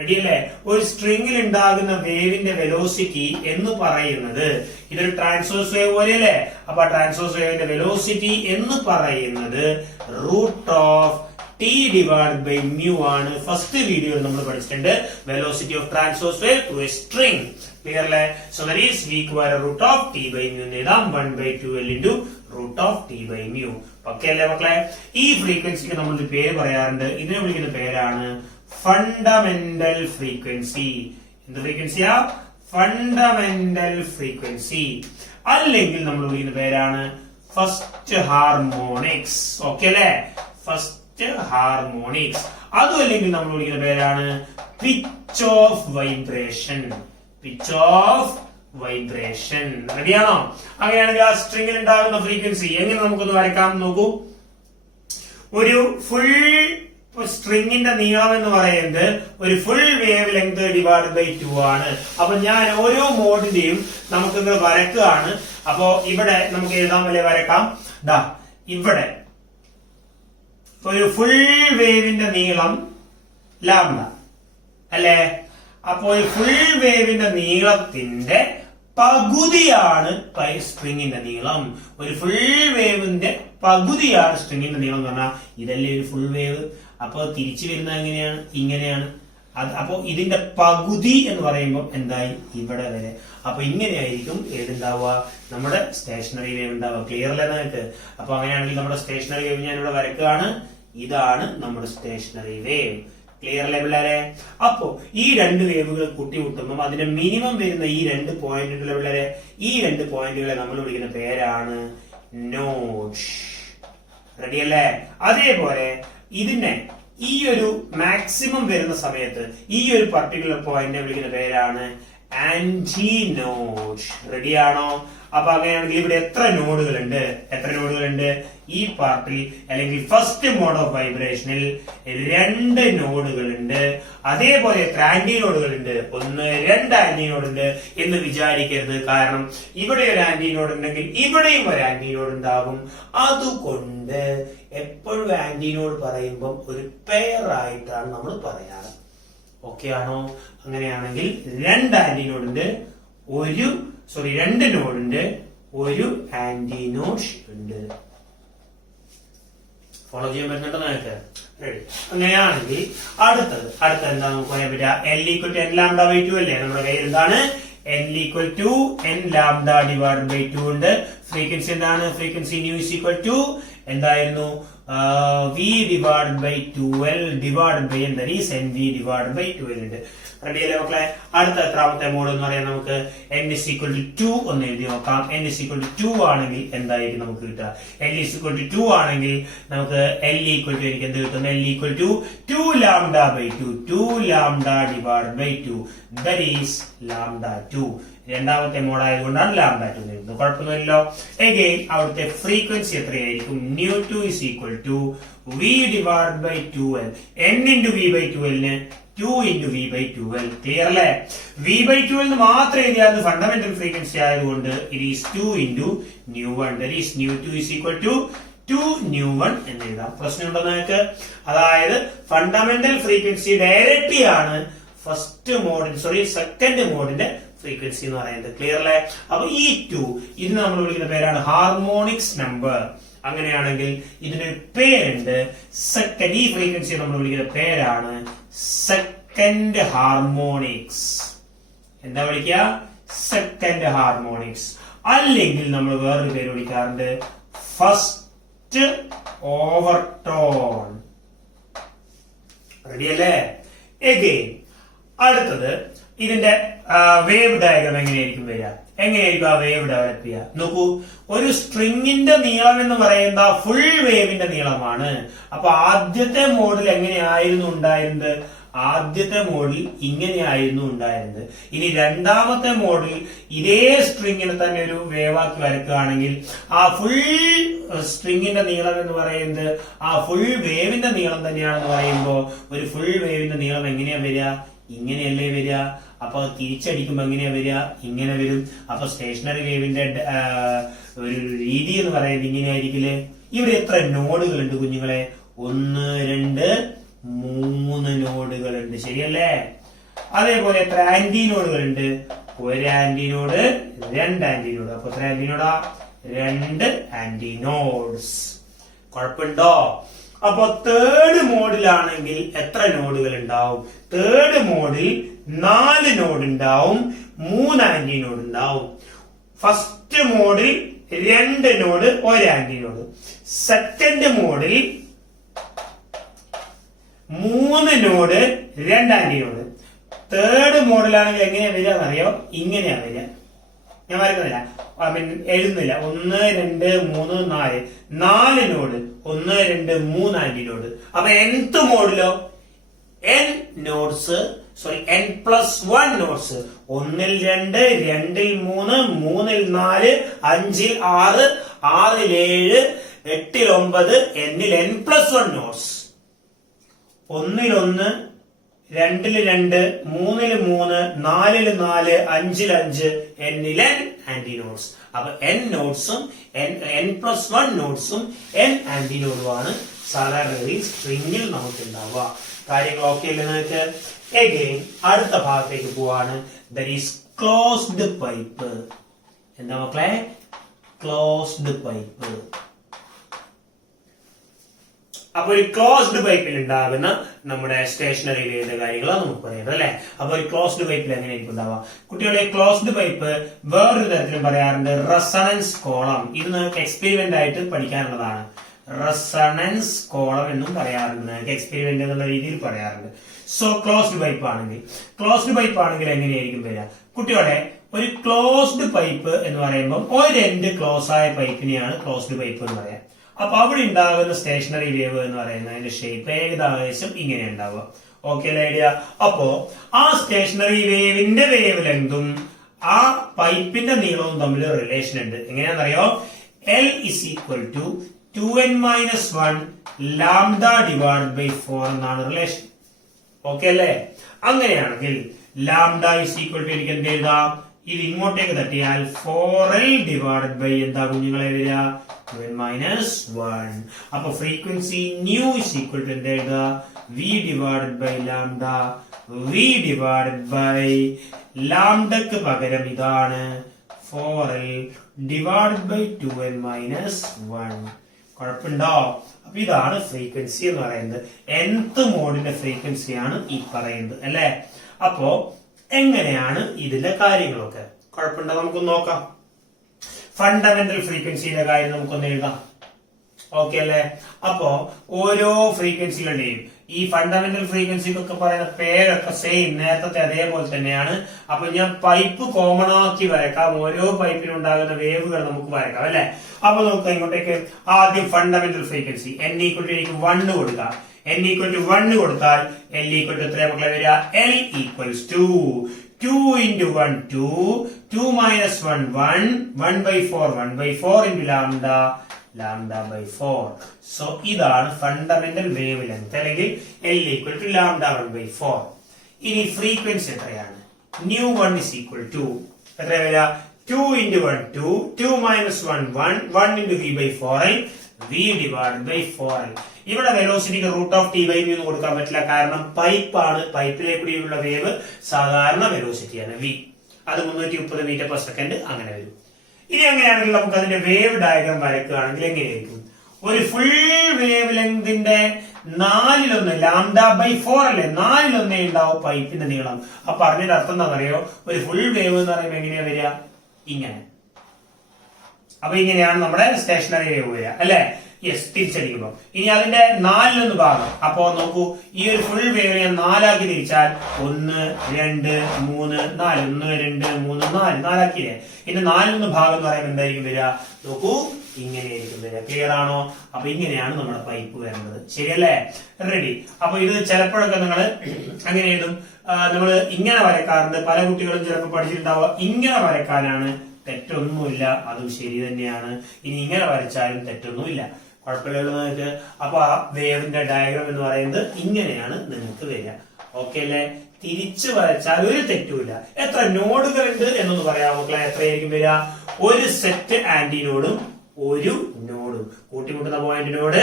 Ready അല്ലേ? ഒരു സ്ട്രിംഗിൽ ഉണ്ടാകുന്ന വേവിന്റെ വെലോസിറ്റി എന്ന് പറയുന്നത് ഇതൊരു ട്രാൻസ്വേഴ്സ് വേവ് പോലെയല്ലേ? അപ്പൊ ട്രാൻസ്വേഴ്സ് വേവിന്റെ വെലോസിറ്റി എന്ന് പറയുന്നത് root of t divided by mu ആണ്. ഫസ്റ്റ് വീഡിയോയിൽ നമ്മൾ പഠിച്ചിട്ടുണ്ട് velocity of transverse wave to a string. Clear അല്ലേ? So that is v square root of t by mu എന്ന് എഴുതാം. 1 by 2l into root of t by mu. Okay അല്ലേ മക്കളെ? ഈ ഫ്രീക്വൻസിക്ക് നമ്മൾ ഒരു പേര് പറയാറുണ്ട്. ഇതിനെ വിളിക്കുന്ന പേരാണ് ഫണ്ടമെന്റൽ ഫ്രീക്വൻസി. എന്ത് ഫ്രീക്വൻസിയാ? Fundamental frequency. അല്ലെങ്കിൽ നമ്മൾ വിളിക്കുന്ന പേരാണ് ഫസ്റ്റ് ഹാർമോണിക്സ്. ഓക്കെ അല്ലേ? First harmonics. അതും അല്ലെങ്കിൽ നമ്മൾ വിളിക്കുന്ന പേരാണ് pitch of vibration. Pitch of vibration. റെഡിയാണോ? അങ്ങനെയാണെങ്കിൽ ആ സ്ട്രിംഗിൽ ഉണ്ടാകുന്ന ഫ്രീക്വൻസി എങ്ങനെ നമുക്കൊന്ന് വരയ്ക്കാം നോക്കൂ. ഒരു ഫുൾ സ്ട്രിംഗിന്റെ നീളം എന്ന് പറയുന്നത് ഒരു full wavelength divide by 2 ആണ്. അപ്പൊ ഞാൻ ഓരോ മോഡിന്റെയും നമുക്കിന്ന് വരക്കുകയാണ്. അപ്പോ ഇവിടെ നമുക്ക് എഴുതാൻ വരെ വരക്കാം. ദാ ഇവിടെ ഒരു ഫുൾ വേവിന്റെ നീളം ലാംഡ അല്ലേ? അപ്പോ ഈ ഫുൾ വേവിന്റെ നീളത്തിന്റെ പകുതിയാണ് സ്ട്രിംഗിന്റെ നീളം. ഒരു ഫുൾ വേവിന്റെ പകുതിയാണ് സ്ട്രിംഗിന്റെ നീളം എന്ന് പറഞ്ഞാൽ ഇതല്ലേ ഒരു ഫുൾ വേവ്. അപ്പൊ തിരിച്ചു വരുന്നത് എങ്ങനെയാണ്? ഇങ്ങനെയാണ്. അപ്പോ ഇതിന്റെ പകുതി എന്ന് പറയുമ്പോൾ എന്തായി? ഇവിടെ വരെ. അപ്പൊ ഇങ്ങനെയായിരിക്കും ഏതുണ്ടാവുക? നമ്മുടെ സ്റ്റേഷനറി വേവ് ഉണ്ടാവുക. ക്ലിയർ അല്ലേ നിങ്ങൾക്ക്? അപ്പൊ അങ്ങനെയാണെങ്കിൽ നമ്മുടെ സ്റ്റേഷനറി വേവ് ഞാൻ ഇവിടെ വരയ്ക്കുകയാണ്. ഇതാണ് നമ്മുടെ സ്റ്റേഷനറി വേവ്. ക്ലിയർ അല്ലേ പിള്ളേരെ? അപ്പോ ഈ രണ്ട് വേവുകൾ കൂട്ടിമുട്ടുമ്പോൾ അതിന്റെ മിനിമം വരുന്ന ഈ 2 പോയിന്റുകൾ പിള്ളേരെ, ഈ 2 പോയിന്റുകളെ നമ്മൾ വിളിക്കുന്ന പേരാണ് നോഡ്. റെഡി അല്ലേ? അതേപോലെ ഇതിനെ ഈ ഒരു മാക്സിമം വരുന്ന സമയത്ത് ഈ ഒരു പർട്ടിക്കുലർ പോയിന്റിനെ വിളിക്കുന്ന പേരാണ് ആന്റി നോഡ്. റെഡിയാണോ? അപ്പൊ അങ്ങനെയാണെങ്കിൽ ഇവിടെ എത്ര നോഡുകളുണ്ട്? ഈ പാർട്ടിൽ അല്ലെങ്കിൽ ഫസ്റ്റ് മോഡ് ഓഫ് വൈബ്രേഷനിൽ 2 നോഡുകളുണ്ട്. അതേപോലെ എത്ര ആന്റി നോഡുകളുണ്ട്? 1, 2 ആന്റി നോഡ് ഉണ്ട് എന്ന് വിചാരിക്കരുത്. കാരണം ഇവിടെ ഒരു ആന്റി നോഡ് ഉണ്ടെങ്കിൽ ഇവിടെയും ഒരു ആന്റി നോഡ് ഉണ്ടാകും. അതുകൊണ്ട് എപ്പോഴും ആന്റി നോഡ് പറയുമ്പോൾ ഒരു പെയർ ആയിട്ടാണ് നമ്മൾ പറയാറ്. ഓക്കെ ആണോ? അങ്ങനെയാണെങ്കിൽ 2 ആന്റി നോഡ് ഉണ്ട്, 2 നോഡ് ഉണ്ട്, ഒരു ആന്റി നോഡ് ഉണ്ട്. ഫോളോ ചെയ്യാൻ പറ്റുന്നുണ്ടോ നിങ്ങൾക്ക്? റെഡി. അങ്ങനെയാണെങ്കിൽ അടുത്ത എന്താ നമുക്ക് പറയാൻ പറ്റുക? l equal to n lambda by 2 അല്ലേ? നമ്മുടെ കയ്യിൽ എന്താണ്? n equal to n lambda divided by 2 ഉണ്ട്. ഫ്രീക്വൻസി എന്താണ്? Frequency nu is equal to എന്തായിരുന്നു? V divided by 2L divided by that is NV divided by 2L ഉണ്ട്. റെഡി അല്ലേ മക്കളെ? അടുത്ത എത്രാമത്തെ മോഡ് എന്ന് പറയാൻ നമുക്ക് n is equal to 2 ഒന്ന് എഴുതി നോക്കാം. n is equal to 2 ആണെങ്കിൽ എന്തായിരിക്കും നമുക്ക് കിട്ടുക? l is equal to 2 ആണെങ്കിൽ നമുക്ക് l equal to എനിക്ക് എന്ത് കിട്ടും? l equal to 2 lambda by 2 2 lambda divided by 2 that is lambda 2. രണ്ടാമത്തെ മോഡ് ആയതുകൊണ്ടാണ് ലാംഡ 2 എഴുതുന്നത്. കുഴപ്പമൊന്നുമില്ലല്ലോ. എഗെയിൻ അവിടുത്തെ ഫ്രീക്വൻസി എത്രയായിരിക്കും? New 2 is equal to v divided by 2l. n into v by 2l ന് 2 into v by 2l. Clear അല്ലേ? v by 2l എന്ന് മാത്രം എഴുതിയാൽ ഫണ്ടമെന്റൽ ഫ്രീക്വൻസി ആയതുകൊണ്ട് it is 2 into new 1 that is new 2 is equal to 2 new 1 എന്ന് എഴുതാം. പ്രശ്നമുണ്ടോ നിങ്ങൾക്ക്? അതായത് ഫണ്ടമെന്റൽ ഫ്രീക്വൻസി ഡയറക്റ്റ്ലി ആണ് ഫസ്റ്റ് മോഡിന്റെ സെക്കൻഡ് മോഡിന്റെ ഫ്രീക്വൻസി എന്ന് പറയുന്നത്. ക്ലിയർ അല്ലേ? അപ്പൊ ഈ 2 ഇതിന് നമ്മൾ വിളിക്കുന്ന പേരാണ് ഹാർമോണിക്സ് നമ്പർ. അങ്ങനെയാണെങ്കിൽ ഇതിനൊരു പേരുണ്ട് സെക്കൻഡ്. ഈ ഫ്രീക്വൻസി നമ്മൾ വിളിക്കുന്ന പേരാണ് സെക്കൻഡ് ഹാർമോണിക്സ്. എന്താ വിളിക്കുക? Second harmonics. അല്ലെങ്കിൽ നമ്മൾ വേറൊരു പേര് വിളിക്കാറുണ്ട് ഫസ്റ്റ് ഓവർടോൺ. റെഡി അല്ലേ? എഗെയിൻ അടുത്തത് ഇതിന്റെ വേവ് ഡയഗ്രാം എങ്ങനെയായിരിക്കും വരിക? എങ്ങനെയായിരിക്കും ആ വേവ് ഡെവലപ്പ് ചെയ്യുക? നോക്കൂ, ഒരു സ്ട്രിങ്ങിന്റെ നീളം എന്ന് പറയുന്ന ഫുൾ വേവിന്റെ നീളമാണ്. അപ്പൊ ആദ്യത്തെ മോഡിൽ എങ്ങനെയായിരുന്നു ഉണ്ടായിരുന്നത്? ആദ്യത്തെ മോഡിൽ ഇങ്ങനെയായിരുന്നു ഉണ്ടായിരുന്നത്. ഇനി രണ്ടാമത്തെ മോഡിൽ ഇതേ സ്ട്രിങ്ങിനെ തന്നെ ഒരു വേവാക്കി വരക്കുകയാണെങ്കിൽ ആ ഫുൾ സ്ട്രിങ്ങിന്റെ നീളം എന്ന് പറയുന്നത് ആ ഫുൾ വേവിന്റെ നീളം തന്നെയാണെന്ന് പറയുമ്പോൾ ഒരു ഫുൾ വേവിന്റെ നീളം എങ്ങനെയാ വരിക? ഇങ്ങനെയല്ലേ വരിക? അപ്പൊ തിരിച്ചടിക്കുമ്പോ എങ്ങനെയാ വരിക? ഇങ്ങനെ വരും. അപ്പൊ സ്റ്റേഷനറി വേവിന്റെ ഒരു രീതി എന്ന് പറയുന്നത് ഇങ്ങനെയായിരിക്കില്ലേ? ഇവിടെ എത്ര നോഡുകളുണ്ട് കുഞ്ഞുങ്ങളെ? 1 2 3 നോഡുകളുണ്ട്. ശരിയല്ലേ? അതേപോലെ എത്ര ആന്റിനോഡുകളുണ്ട്? 1 ആന്റിനോഡ് 2 ആന്റിനോഡ്. അപ്പൊ എത്ര ആന്റിനോഡാ? 2 ആന്റിനോഡ്സ്. കുഴപ്പമുണ്ടോ? അപ്പൊ തേർഡ് മോഡിലാണെങ്കിൽ എത്ര നോഡുകൾ ഉണ്ടാവും? തേർഡ് മോഡിൽ 4 നോഡ് ഉണ്ടാവും, 3 ആന്റിനോഡ് ഉണ്ടാവും. ഫസ്റ്റ് മോഡിൽ 2 നോഡ് 1 ആന്റിനോഡ്. സെക്കൻഡ് മോഡിൽ 3 നോഡ് 2 ആന്റിനോഡ്. തേർഡ് മോഡിലാണെങ്കിൽ എങ്ങനെയാ വരിക എന്നറിയോ? ഇങ്ങനെയാ വരിക. ഞാൻ വരക്കുന്നില്ല, എഴുതുന്നില്ല. 1 2 3 4 4 നോഡ് 1 2 3 ആന്റിനോഡ്. അപ്പൊ nth മോഡിലോ n nodes n plus 1 nodes. 1ൽ 2 2ൽ 3 3ൽ 4 5ൽ 6 6ൽ 7 8ൽ 9 എന്നിൽ n plus 1 നോഡ്സ്. 1ൽ 1 2ൽ 2 3ൽ 3 4ൽ 4 5ൽ 5 എന്നിൽ n ആന്റിനോഡ്സ്. അപ്പൊ n നോഡ്സും n plus 1 നോഡ്സും n ആന്റിനോഡുമാണ് സാധാരണ സ്ട്രിങ്ങിൽ നമുക്ക് ഉണ്ടാവുക. കാര്യങ്ങൾ ഓക്കെ അല്ലേ നിങ്ങൾക്ക്? എഗെയിൻ അടുത്ത ഭാഗത്തേക്ക് പോവാണ്. That is closed pipe. എന്താ മക്കളെ? Closed pipe. അപ്പൊ ഒരു ക്ലോസ്ഡ് പൈപ്പിൽ ഉണ്ടാകുന്ന നമ്മുടെ സ്റ്റേഷനറി വേവിന്റെ കാര്യങ്ങളാണ് നമുക്ക് പറയുന്നത് അല്ലെ? അപ്പൊ ഒരു ക്ലോസ്ഡ് പൈപ്പിൽ എങ്ങനെയായിരിക്കും ഉണ്ടാവുക? കുട്ടികളെ, ക്ലോസ്ഡ് പൈപ്പ് വേറൊരു തരത്തിലും പറയാറുണ്ട് റെസണൻസ് കോളം. ഇത് നിങ്ങൾക്ക് എക്സ്പെരിമെന്റ് ആയിട്ട് പഠിക്കാനുള്ളതാണ്. റെസണൻസ് കോളം എന്നും പറയാറുണ്ട്, എക്സ്പെരിമെന്റ് എന്നുള്ള രീതിയിൽ പറയാറുണ്ട്. സോ ക്ലോസ്ഡ് പൈപ്പ് ആണെങ്കിൽ എങ്ങനെയായിരിക്കും വരിക? കുട്ടികളെ, ഒരു ക്ലോസ്ഡ് പൈപ്പ് എന്ന് പറയുമ്പോൾ ഒരു എൻഡ് ക്ലോസ് ആയ പൈപ്പിനെയാണ് ക്ലോസ്ഡ് പൈപ്പ് എന്ന് പറയാം. അപ്പൊ അവിടെ ഉണ്ടാകുന്ന സ്റ്റേഷനറി വേവ് എന്ന് പറയുന്നത് അതിന്റെ ഷേപ്പ് ഏകദേശം ഇങ്ങനെ ഉണ്ടാവുക. ഓക്കെ അല്ലേ ഐഡിയ? അപ്പോ ആ സ്റ്റേഷനറി വേവിന്റെ വേവ് ലെങ്തും ആ പൈപ്പിന്റെ നീളവും തമ്മിൽ റിലേഷൻ ഉണ്ട്. എങ്ങനെയാണെന്നറിയോ? L is equal to 2n minus 1 lambda divided by 4 എന്നാണ് റിലേഷൻ. ഓക്കെ അല്ലേ? അങ്ങനെയാണെങ്കിൽ ലാംഡ is equal to എനിക്ക് എന്ത് എഴുതാം? ഇത് ഇങ്ങോട്ടേക്ക് തട്ടിയാൽ 4l divided by എന്താ കുഞ്ഞുങ്ങളെ വരിക? 2n minus 1. അപ്പൊ frequency nu is equal to എന്താ എഴുതുക? v divided by lambda. v divided by ലാംഡക്ക് പകരം ഇതാണ് 4l divided by 2n minus 1. കുഴപ്പമുണ്ടോ? അപ്പൊ ഇതാണ് ഫ്രീക്വൻസി എന്ന് പറയുന്നത്. nth മോഡിന്റെ ഫ്രീക്വൻസിയാണ് ഈ പറയുന്നത് അല്ലെ? അപ്പോ എങ്ങനെയാണ് ഇതിന്റെ കാര്യങ്ങളൊക്കെ? കുഴപ്പമുണ്ടോ? നമുക്ക് നോക്കാം. ഫണ്ടമെന്റൽ ഫ്രീക്വൻസിയുടെ കാര്യം നമുക്കൊന്ന് എഴുതാം. ഓക്കെ അല്ലേ? അപ്പോ ഓരോ ഫ്രീക്വൻസികളുടെയും ഈ ഫണ്ടമെന്റൽ ഫ്രീക്വൻസിക്കൊക്കെ പറയുന്ന പേരൊക്കെ സെയിം നേരത്തെ അതേപോലെ തന്നെയാണ്. അപ്പൊ ഞാൻ പൈപ്പ് കോമൺ ആക്കി വരക്കാം. ഓരോ പൈപ്പിലും ഉണ്ടാകുന്ന വേവുകൾ നമുക്ക് വരക്കാം അല്ലെ? അപ്പൊ നമുക്ക് ഇങ്ങോട്ടേക്ക് ആദ്യം ഫണ്ടമെന്റൽ ഫ്രീക്വൻസി n = എനിക്ക് 1 കൊടുക്കാം. n = 1 കൊടുത്താൽ l = എത്ര മക്കളെ വരിക? l = 2 into 1 2 2 minus 1 1 1/4 1/4 into λ/4. So ഇതാണ് ഫണ്ടമെന്റൽ വേവ് ലെങ്ത് അല്ലെങ്കിൽ l = λ/4. ഇനി ഫ്രീക്വൻസി എത്രയാണ്? nu1 = എത്ര വരിക? 2 into 1 2 2 minus 1 1 1 into v/4l v/4l. ഇവിടെ വെലോസിറ്റിക്ക് √T/v എന്ന് കൊടുക്കാൻ പറ്റില്ല. കാരണം പൈപ്പാണ്. പൈപ്പിലേക്കൂടിയുള്ള വേവ് സാധാരണ വെലോസിറ്റിയാണ് v. അത് 330 m/s അങ്ങനെ വരും. ഇനി അങ്ങനെയാണെങ്കിൽ നമുക്ക് അതിന്റെ വേവ് ഡയഗ്രാം വരയ്ക്കുകയാണെങ്കിൽ എങ്ങനെയായിരിക്കും? ഒരു ഫുൾ വേവ് ലെങ്തിന്റെ 4/1 λ/4 അല്ലേ? 4/1 ഉണ്ടാവും പൈപ്പിന്റെ നീളം. അപ്പൊ അതിന്റെ അർത്ഥം എന്താണെന്നറിയോ? ഒരു ഫുൾ വേവ് എന്ന് പറയുമ്പോൾ എങ്ങനെയാ വരിക? ഇങ്ങനെ. അപ്പൊ ഇങ്ങനെയാണ് നമ്മുടെ സ്റ്റേഷനറി വേവ് വരിക അല്ലെ? യെസ്, തിരിച്ചടിക്കുമ്പോൾ. ഇനി അതിന്റെ 4/1 ഭാഗം. അപ്പോ നോക്കൂ, ഈ ഒരു ഫുൾ വേവ് ഞാൻ 4 ആക്കി തിരിച്ചാൽ 1 2 3 4 1 2 3 4 4ആക്കിയില്ലേ? ഇനി 4/1 ഭാഗം എന്ന് പറയുമ്പോൾ എന്തായിരിക്കും വരിക? നോക്കൂ, ഇങ്ങനെയായിരിക്കും വരിക. ക്ലിയർ ആണോ? അപ്പൊ ഇങ്ങനെയാണ് നമ്മുടെ പൈപ്പ് വരുന്നത്. ശരിയല്ലേ? റെഡി. അപ്പൊ ഇത് ചിലപ്പോഴൊക്കെ നിങ്ങൾ അങ്ങനെ എഴുതും. നമ്മൾ ഇങ്ങനെ വരക്കാറുണ്ട്. പല കുട്ടികളും ചിലപ്പോൾ പഠിച്ചിട്ടുണ്ടാവുക ഇങ്ങനെ വരക്കാനാണ്. തെറ്റൊന്നുമില്ല, അതും ശരി തന്നെയാണ്. ഇനി ഇങ്ങനെ വരച്ചാലും തെറ്റൊന്നുമില്ല, കുഴപ്പമില്ലല്ലോ നിങ്ങൾക്ക്. അപ്പൊ ആ വേവിന്റെ ഡയഗ്രാം എന്ന് പറയുന്നത് ഇങ്ങനെയാണ് നിങ്ങൾക്ക് വരിക. ഓക്കെ അല്ലേ? തിരിച്ചു വരച്ചാൽ ഒരു തെറ്റുമില്ല. എത്ര നോഡുകൾ ഉണ്ട് എന്നൊന്ന് പറയാമോ മക്കളെ? എത്രയായിരിക്കും വരിക? ഒരു സെറ്റ് ആന്റിനോഡും ഒരു നോഡും. കൂട്ടിമുട്ടുന്ന പോയിന്റിനോട്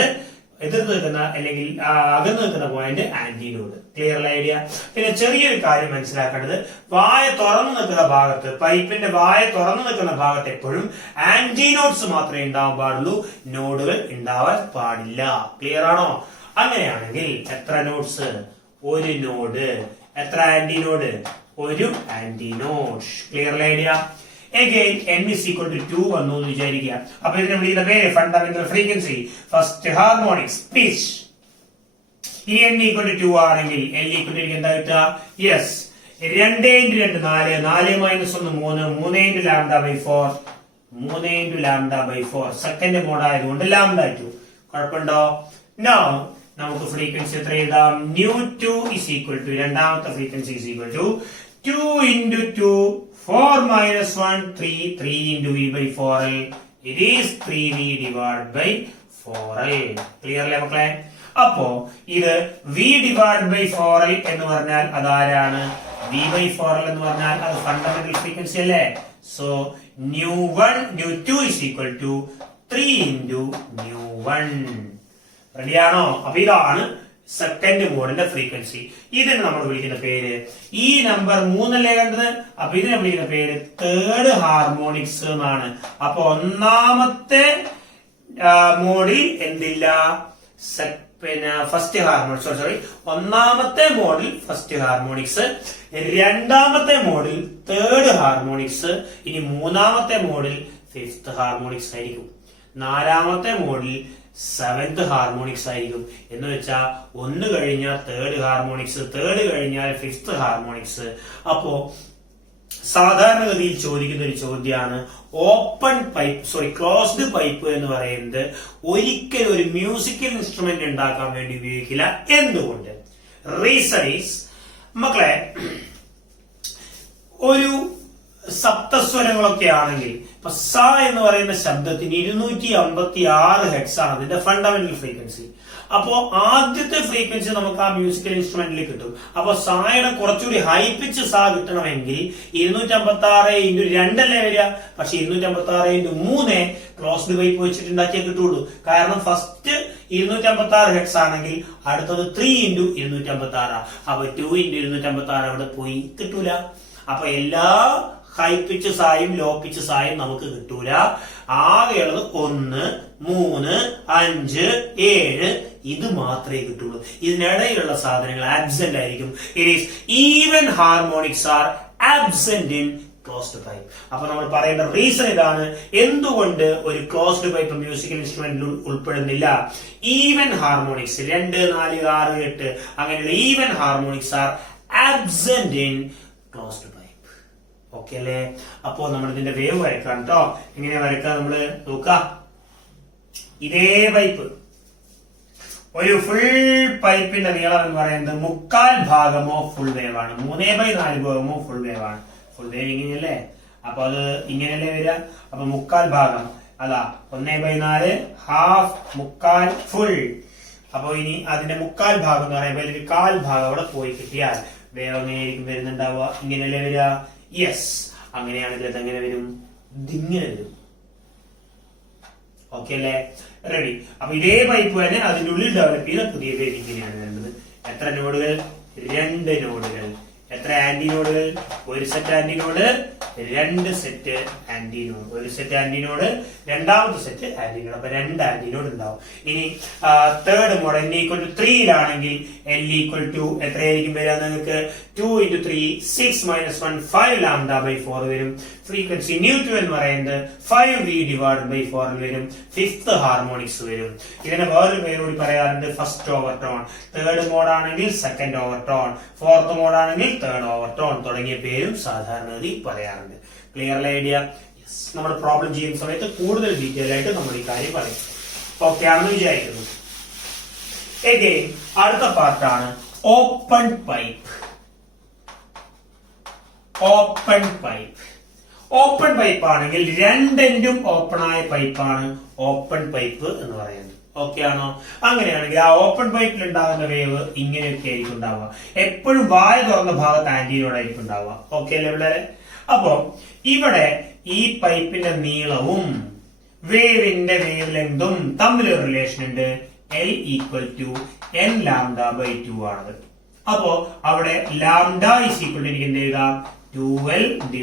എതിർത്ത് നിൽക്കുന്ന അല്ലെങ്കിൽ അകന്നു നിൽക്കുന്ന പോയിന്റ് ആന്റിനോഡ്. Clear idea? പിന്നെ ചെറിയൊരു കാര്യം മനസ്സിലാക്കേണ്ടത്, വായ തുറന്നു നിൽക്കുന്ന ഭാഗത്ത്, പൈപ്പിന്റെ വായ തുറന്നു നിൽക്കുന്ന ഭാഗത്ത് എപ്പോഴും ആന്റിനോഡ്സ് മാത്രമേ ഉണ്ടാവാൻ പാടുള്ളൂ, നോഡുകൾ ഉണ്ടാവാൻ പാടില്ല. ക്ലിയർ ആണോ? അങ്ങനെയാണെങ്കിൽ എത്ര നോഡ്സ്? ഒരു നോഡ്. എത്ര ആന്റിനോഡ്? ഒരു antinode. Clear idea? Again n = 2 വന്നു എന്ന് വിചാരിക്കുക. അപ്പൊ ഇതിനെ വിളിക്കുന്ന പേര് fundamental frequency, first harmonics, pitch. ഇനി n = 2 ആണെങ്കിൽ l = എന്താ കിട്ടുക? യെസ്, 2 × 2 4 4 - 1 3 3 × λ/4 3 × λ/4. സെക്കൻഡ് മോഡ് ആയതുകൊണ്ട് λ2. കുഴപ്പമുണ്ടോ? നോ, നമുക്ക് ഫ്രീക്വൻസി എത്ര എഴുതാം? nu2 = രണ്ടാമത്തെ frequency = 2 × 2 4 - 1 3 3 × v/4l. It is 3v/4l. Clear അല്ലേ മക്കളെ? അപ്പോ ഇത് v/4l എന്ന് പറഞ്ഞാൽ അതാരാണ്? v/4l എന്ന് പറഞ്ഞാൽ അത് ഫണ്ടമെന്റൽ ഫ്രീക്വൻസി അല്ലേ? So nu2 = 3 × nu1. റെഡിയാണോ? അപ്പൊ ഇതാണ് സെക്കൻഡ് മോഡിന്റെ ഫ്രീക്വൻസി. ഇതിന് നമ്മൾ വിളിക്കുന്ന പേര്, ഈ നമ്പർ 3 അല്ലേ കണ്ടത്? അപ്പൊ ഇതിനെ വിളിക്കുന്ന പേര് തേർഡ് ഹാർമോണിക്സ് എന്നാണ്. അപ്പൊ ഒന്നാമത്തെ മോഡിൽ എന്തില്ല? പിന്നെ ഫസ്റ്റ് ഹാർമോണിക്സ്, സോറി, ഒന്നാമത്തെ മോഡിൽ ഫസ്റ്റ് ഹാർമോണിക്സ്, രണ്ടാമത്തെ മോഡിൽ തേർഡ് ഹാർമോണിക്സ്, ഇനി മൂന്നാമത്തെ മോഡിൽ ഫിഫ്ത് ഹാർമോണിക്സ് ആയിരിക്കും, നാലാമത്തെ മോഡിൽ സെവൻത് ഹാർമോണിക്സ് ആയിരിക്കും. എന്ന് വെച്ചാൽ 1 കഴിഞ്ഞാൽ തേർഡ് ഹാർമോണിക്സ്, തേർഡ് കഴിഞ്ഞാൽ ഫിഫ്ത് ഹാർമോണിക്സ്. അപ്പോ സാധാരണഗതിയിൽ ചോദിക്കുന്ന ഒരു ചോദ്യമാണ് open pipe, sorry closed pipe എന്ന് പറയുന്നത് ഒരിക്കലും ഒരു മ്യൂസിക്കൽ ഇൻസ്ട്രുമെന്റ് ഉണ്ടാക്കാൻ വേണ്ടി ഉപയോഗിക്കില്ല. എന്തുകൊണ്ട്? റീസൺ ഈസ്, മക്കളെ, ഒരു സപ്തസ്വരങ്ങളൊക്കെ ആണെങ്കിൽ ഇപ്പൊ സ എന്ന് പറയുന്ന ശബ്ദത്തിന് 256 ഹെർട്സ് ആണ് അതിന്റെ ഫണ്ടമെന്റൽ ഫ്രീക്വൻസി. അപ്പോ ആദ്യത്തെ ഫ്രീക്വൻസി നമുക്ക് ആ മ്യൂസിക്കൽ ഇൻസ്ട്രുമെന്റിൽ കിട്ടും. അപ്പൊ സായുടെ കുറച്ചുകൂടി ഹൈ പിച്ച് സാ കിട്ടണമെങ്കിൽ 256 × 2 അല്ലേ വരിക? പക്ഷെ 256 × 3 ക്ലോസ്ഡ് പൈപ്പ് വെച്ചിട്ട് ഉണ്ടാക്കിയേ കിട്ടുള്ളൂ. കാരണം ഫസ്റ്റ് 256 ഹെർട്സ് ആണെങ്കിൽ അടുത്തത് 3 × 256. അപ്പൊ 2 × 256 അവിടെ പോയി കിട്ടൂല. അപ്പൊ എല്ലാ ഹൈ പിച്ച് സായും ലോ പിച്ച് സായും നമുക്ക് കിട്ടൂല. ആകെയുള്ളത് 1 3 5 7 ഇത് മാത്രമേ കിട്ടുള്ളൂ. ഇതിനിടയിലുള്ള സാധനങ്ങൾ ആബ്സെന്റ് ആയിരിക്കും. It is even harmonics R absent in closed pipe. അപ്പൊ നമ്മൾ പറയേണ്ട റീസൺ ഇതാണ്, എന്തുകൊണ്ട് ഒരു ക്ലോസ്ഡ് പൈപ്പ് മ്യൂസിക്കൽ ഇൻസ്ട്രുമെന്റിൽ ഉൾപ്പെടുന്നില്ല. ഈവൻ ഹാർമോണിക്സ് 2, 4, 6, 8 അങ്ങനെയുള്ള even harmonics R absent in closed pipe. Okay അല്ലേ? അപ്പോ നമ്മൾ ഇതിന്റെ വേവ് വരക്കാം കേട്ടോ. എങ്ങനെ വരക്കാം നമ്മള് നോക്കാം. ഇതേ പൈപ്പ്, ഒരു ഫുൾ പൈപ്പിന്റെ നീളം എന്ന് പറയുന്നത് 3/4 ഭാഗമോ ഫുൾ വേവ് ആണ്, 3/4 ഭാഗമോ ഫുൾ വേവ് ആണ്. ഫുൾ വേവ് ഇങ്ങനെയല്ലേ, അപ്പൊ അത് ഇങ്ങനെയല്ലേ വരിക. അപ്പൊ 3/4 ഭാഗം അതാ 1/4 ഹാഫ് 3/4 ഫുൾ. അപ്പൊ ഇനി അതിന്റെ 3/4 ഭാഗം എന്ന് പറയുമ്പോൾ ഒരു 1/4 ഭാഗം അവിടെ പോയി കിട്ടിയാൽ വേവ് എങ്ങനെയായിരിക്കും വരുന്നുണ്ടാവുക? ഇങ്ങനെയല്ലേ വരിക. യെസ്, അങ്ങനെയാണെങ്കിൽ അത് എങ്ങനെ വരും? ഇതിങ്ങനെ വരും. ഓക്കെ അല്ലേ? റെഡി. അപ്പൊ ഇതേ പൈപ്പ് തന്നെ അതിന്റെ ഉള്ളിൽ ഡെവലപ്പ് ചെയ്ത പുതിയ വേവ് ഇങ്ങനെയാണ് വരുന്നത്. എത്ര നോഡുകൾ? 2 നോഡുകൾ. എത്ര ആന്റിനോഡുകൾ? ഒരു സെറ്റ് ആന്റിനോഡ്, 2 സെറ്റ് ആന്റിനോഡ്. ഒരു സെറ്റ് ആന്റിനോഡ്, രണ്ടാമത്തെ സെറ്റ് ആന്റിനോഡ്. അപ്പൊ 2 ആന്റിനോഡ് ഉണ്ടാവും. ഇനി third mode n equal to 3 L equal to എത്രയായിരിക്കും വരിക? നിങ്ങൾക്ക് 2 × 3 6 - 1 5 λ/4 വരും. ഫ്രീക്വൻസി ന്യൂട്ടൺ എന്ന് പറയുന്നത് 5v/4 വരും. 5th ഹാർമോണിക്സ് വരും. ഇതിനെ വേറൊരു പേര് കൂടി പറയാറുണ്ട്, ഫസ്റ്റ് ഓവർടോൺ. തേർഡ് മോഡ് ആണെങ്കിൽ സെക്കൻഡ് ഓവർടോൺ, ഫോർത്ത് മോഡ് ആണെങ്കിൽ തേർഡ് ഓവർടോൺ തുടങ്ങിയ പേരും സാധാരണഗതി പറയാറുണ്ട്. Clear idea? നമ്മൾ പ്രോബ്ലം ചെയ്യുന്ന സമയത്ത് കൂടുതൽ ഡീറ്റെയിൽ ആയിട്ട് നമ്മൾ ഈ കാര്യം പറയും. ഓക്കെ ആണെന്ന് വിചാരിക്കുന്നു. എഗെയിൻ അടുത്ത പാർട്ടാണ് open pipe. Open pipe. Open pipe ആണെങ്കിൽ രണ്ടെൻഡും ഓപ്പൺ ആയ പൈപ്പാണ് ഓപ്പൺ പൈപ്പ് എന്ന് പറയുന്നത്. ഓക്കെ ആണോ? അങ്ങനെയാണെങ്കിൽ ആ ഓപ്പൺ പൈപ്പിൽ ഉണ്ടാകുന്ന വേവ് ഇങ്ങനെയൊക്കെ ആയിരിക്കും ഉണ്ടാവുക. എപ്പോഴും വായ തുറന്ന ഭാഗത്ത് ആന്റിനോടായിരിക്കും ഉണ്ടാവുക. ഓക്കെ അല്ലേ പിള്ളേരെ? അപ്പോ ഇവിടെ ഈ പൈപ്പിന്റെ നീളവും വേവിന്റെ വേവ് ലെങ്തും തമ്മിലൊരു റിലേഷൻ ഉണ്ട്. L ഈക്വൽ ടു n λ/2 ആണത്. അപ്പോ അവിടെ ലാംഡ ഈസ് ഈക്വൽ ടു എനിക്ക് എന്ത് എഴുതാം? 2L /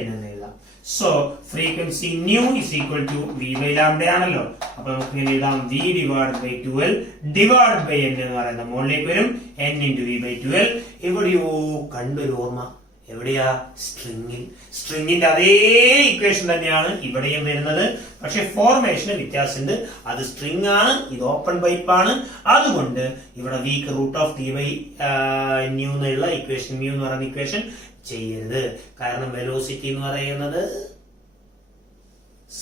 n എന്ന് എഴുതാം. So frequency nu is equal to v/λ ആണല്ലോ. അപ്പൊ നമുക്ക് ഇങ്ങനെ എഴുതാം v/2L / n എന്ന് പറയുന്നത് മുകളിലേക്ക് വരും. n × v/2L. എവിടെയോ കണ്ടൊരു ഓർമ്മ. എവിടെയാ? സ്ട്രിങ്ങിൽ. സ്ട്രിങ്ങിന്റെ അതേ ഇക്വേഷൻ തന്നെയാണ് ഇവിടെയും വരുന്നത്. പക്ഷെ ഫോർമേഷന് വ്യത്യാസമുണ്ട്. അത് സ്ട്രിങ് ആണ്, ഇത് ഓപ്പൺ പൈപ്പ് ആണ്. അതുകൊണ്ട് ഇവിടെ വീക്ക് √T/ν എന്നുള്ള ഇക്വേഷൻ, മ്യൂ എന്ന് പറയുന്ന ഇക്വേഷൻ ചെയ്യരുത്. കാരണം വെലോസിറ്റി എന്ന് പറയുന്നത്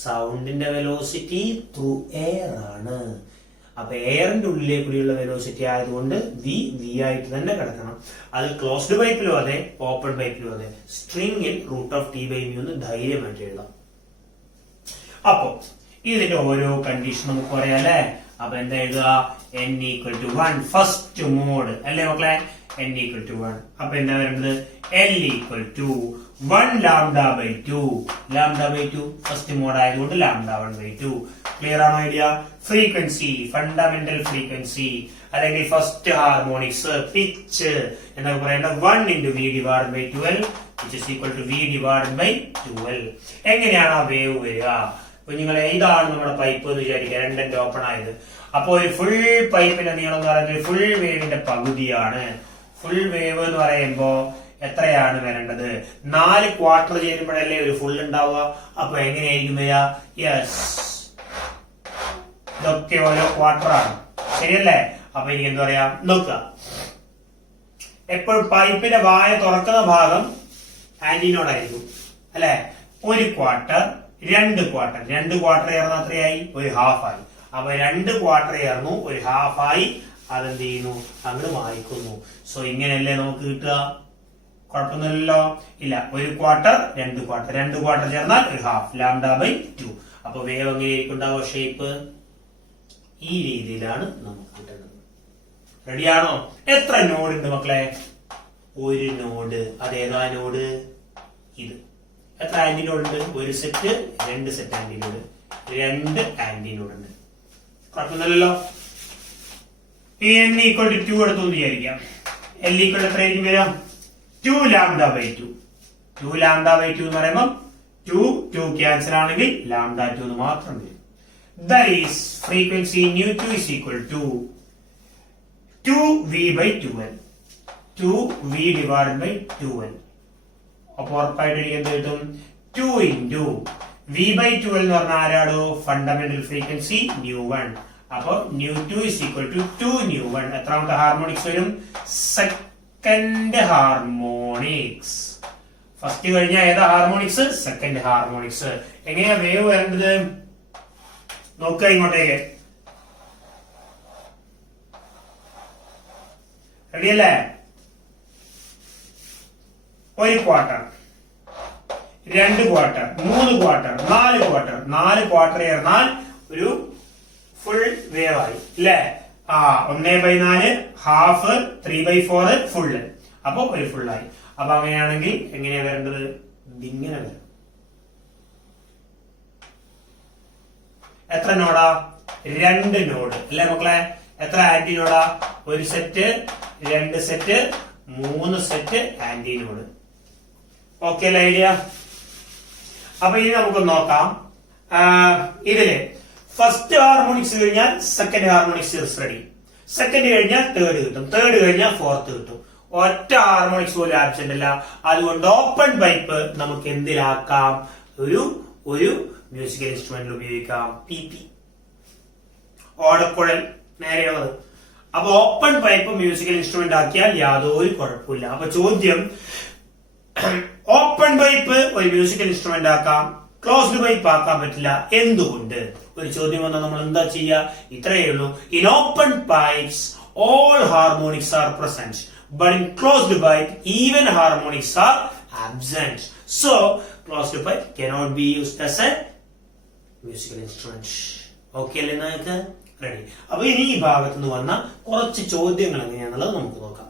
സൗണ്ടിന്റെ വെലോസിറ്റി ത്രൂ എയർ ആണ്. അപ്പൊ എയറിന്റെ ഉള്ളിലേക്ക് കൂടിയുള്ള വെലോസിറ്റി ആയതുകൊണ്ട് വി ആയിട്ട് തന്നെ കിടക്കണം. അത് ക്ലോസ്ഡ് പൈപ്പിലും അതെ, ഓപ്പൺ പൈപ്പിലും അതെ. സ്ട്രിങ്ങിൽ √T/ν എന്ന് ധൈര്യമായിട്ട് എഴുതാം. അപ്പോ ഇതിന്റെ ഓരോ കണ്ടീഷൻ നമുക്ക് പറയാം അല്ലെ. അപ്പൊ എന്താ എഴുതുക? n equal to 1 first mode അല്ലേ മക്കളെ? n equal to 1. അപ്പൊ എന്താ വരുന്നത്? L equal to 1 λ/2. λ/2 first mode ആയതുകൊണ്ട് λ1/2. ക്ലിയർ ആണോ ഐഡിയ? ഫ്രീക്വൻസി, ഫണ്ടമെന്റൽ ഫ്രീക്വൻസി അല്ലെങ്കിൽ ഫസ്റ്റ് ഹാർമോണിക്സ്, പിച്ച് എന്നൊക്കെ പറയേണ്ട 1 × v/2L which is equal to v/2L. എങ്ങനെയാണ് ആ വേവ് വരിക? കുഞ്ഞുങ്ങളെ, ഇതാണ് നമ്മുടെ പൈപ്പ് എന്ന് വിചാരിക്കുക, രണ്ടെണ്ണം ഓപ്പൺ ആയത്. അപ്പൊ ഒരു ഫുൾ പൈപ്പിന്റെ നീളം എന്ന് പറയുന്നത് ഫുൾ വേവിന്റെ പകുതിയാണ്. ഫുൾ വേവ് എന്ന് പറയുമ്പോ എത്രയാണ് വരേണ്ടത്? 4 ക്വാർട്ടർ ചേരുമ്പോഴല്ലേ ഒരു ഫുൾ ഉണ്ടാവുക. അപ്പൊ എങ്ങനെയായിരിക്കും വരിക? യെസ്, ഇതൊക്കെ ഓരോ ക്വാർട്ടർ ആണ്, ശരിയല്ലേ? അപ്പൊ എനിക്ക് എന്താ പറയാ നോക്കുക. എപ്പോഴും പൈപ്പിന്റെ വായ തുറക്കുന്ന ഭാഗം ആന്റിനോടായിരിക്കും അല്ലെ? ഒരു ക്വാർട്ടർ, 2 ക്വാർട്ടർ. 2 ക്വാർട്ടർ ചേർന്ന് എത്രയായി? ഒരു ഹാഫ് ആയി. അപ്പൊ 2 ക്വാർട്ടർ ചേർന്നു ഒരു ഹാഫ് ആയി. അതെന്ത് ചെയ്യുന്നു? അങ്ങോട്ട് വായിക്കുന്നു. സോ ഇങ്ങനെയല്ലേ നമുക്ക് കിട്ടുക? കുഴപ്പമൊന്നുമില്ലല്ലോ. ഇല്ല, ഒരു ക്വാർട്ടർ, 2 ക്വാർട്ടർ. 2 ക്വാർട്ടർ ചേർന്നാൽ ഒരു ഹാഫ്, λ/2. അപ്പൊ വേവ് എങ്ങനെയായിരിക്കും ഉണ്ടാവുക? ഷേപ്പ് ഈ രീതിയിലാണ് നമുക്ക് കിട്ടുന്നത്. റെഡിയാണോ? എത്ര നോഡ് ഉണ്ട് മക്കളെ? ഒരു നോഡ്. അതേതാ നോഡ്? ഇത്. എത്ര ആന്റിനോഡ് ഉണ്ട്? ഒരു സെറ്റ്, 2 സെറ്റ് ആന്റിനോഡ്. 2 ആന്റിനോഡ് ഉണ്ട്. കുഴപ്പമൊന്നുമില്ലല്ലോ. n ഈക്വൽ ടു 2 എടുത്തു വിചാരിക്കാം. L ഈക്വൽ എത്രയായിരിക്കും വരാം? 2 λ/2. 2 λ/2 എന്ന് പറയുമ്പോൾ 2 ക്യാൻസൽ ആണെങ്കിൽ λ2 എന്ന് മാത്രം വരും. That is frequency ν2 is equal to 2v/2L. 2v/2L. അപ്പൊ ഉറപ്പായിട്ട് എനിക്ക് എന്ത് കിട്ടും? 2 into v/12 എന്ന് പറഞ്ഞാൽ ആരാടോ? Fundamental frequency ν1. അപ്പൊ ν2 is equal to 2 ν1. എത്രാമത്തെ ഹാർമോണിക്സ് വരും? Second harmonics. ഫസ്റ്റ് കഴിഞ്ഞാൽ ഏതാ ഹാർമോണിക്സ്? Second harmonics. എങ്ങനെയാ വേവ് വരേണ്ടത്? നോക്കുക ഇങ്ങോട്ടേക്ക്. റെഡിയല്ലേ? ഒരു quarter, 2 quarter, 3 quarter, 4 quarter. 4 quarter ചേർന്നാൽ ഒരു ഫുൾ വേവ് ആയി അല്ലേ? 1/4 ഹാഫ്, 3/4 ഫുള്ള്. അപ്പൊ ഒരു ഫുള്ളായി. അപ്പൊ അങ്ങനെയാണെങ്കിൽ എങ്ങനെയാ വരേണ്ടത്? ഇതിങ്ങനെ വരും. എത്ര നോഡാ? 2 നോഡ് അല്ലേ മക്കളെ? എത്ര ആന്റി നോഡാ? 1 set, 2 set, 3 set antinode. Okay അല്ലേ ഐഡിയ? അപ്പൊ ഇനി നമുക്ക് നോക്കാം. ഇതില് ഫസ്റ്റ് ഹാർമോണിക്സ് കഴിഞ്ഞാൽ സെക്കൻഡ് ഹാർമോണിക്സ് റെഡി. സെക്കൻഡ് കഴിഞ്ഞാൽ തേർഡ് കിട്ടും. തേർഡ് കഴിഞ്ഞാൽ ഫോർത്ത് കിട്ടും. ഒറ്റ ഹാർമോണിക്സ് പോലും ആബ്സെന്റ് അല്ല. അതുകൊണ്ട് ഓപ്പൺ പൈപ്പ് നമുക്ക് എന്തിലാക്കാം? ഒരു മ്യൂസിക്കൽ ഇൻസ്ട്രുമെന്റിൽ ഉപയോഗിക്കാം. PP, ഓടക്കുഴൽ നേരെയുള്ളത്. അപ്പൊ ഓപ്പൺ പൈപ്പ് മ്യൂസിക്കൽ ഇൻസ്ട്രുമെന്റ് ആക്കിയാൽ യാതൊരു കുഴപ്പമില്ല. അപ്പൊ ചോദ്യം, ഓപ്പൺ പൈപ്പ് ഒരു മ്യൂസിക്കൽ ഇൻസ്ട്രുമെന്റ് ആക്കാം, ക്ലോസ്ഡ് പൈപ്പ് ആക്കാൻ പറ്റില്ല, എന്തുകൊണ്ട്? ഒരു ചോദ്യം വന്നാൽ നമ്മൾ എന്താ ചെയ്യുക? ഇത്രയേ ഉള്ളൂ. In open pipes all harmonics are present, but in closed pipe even harmonics are absent. So closed pipe cannot be used as a musical instrument. Okay അല്ലേ നിങ്ങൾക്ക്? റെഡി. അപ്പൊ ഇനി ഈ ഭാഗത്ത് നിന്ന് വന്ന കുറച്ച് ചോദ്യങ്ങൾ എങ്ങനെയാണെന്നുള്ളത് നമുക്ക് നോക്കാം.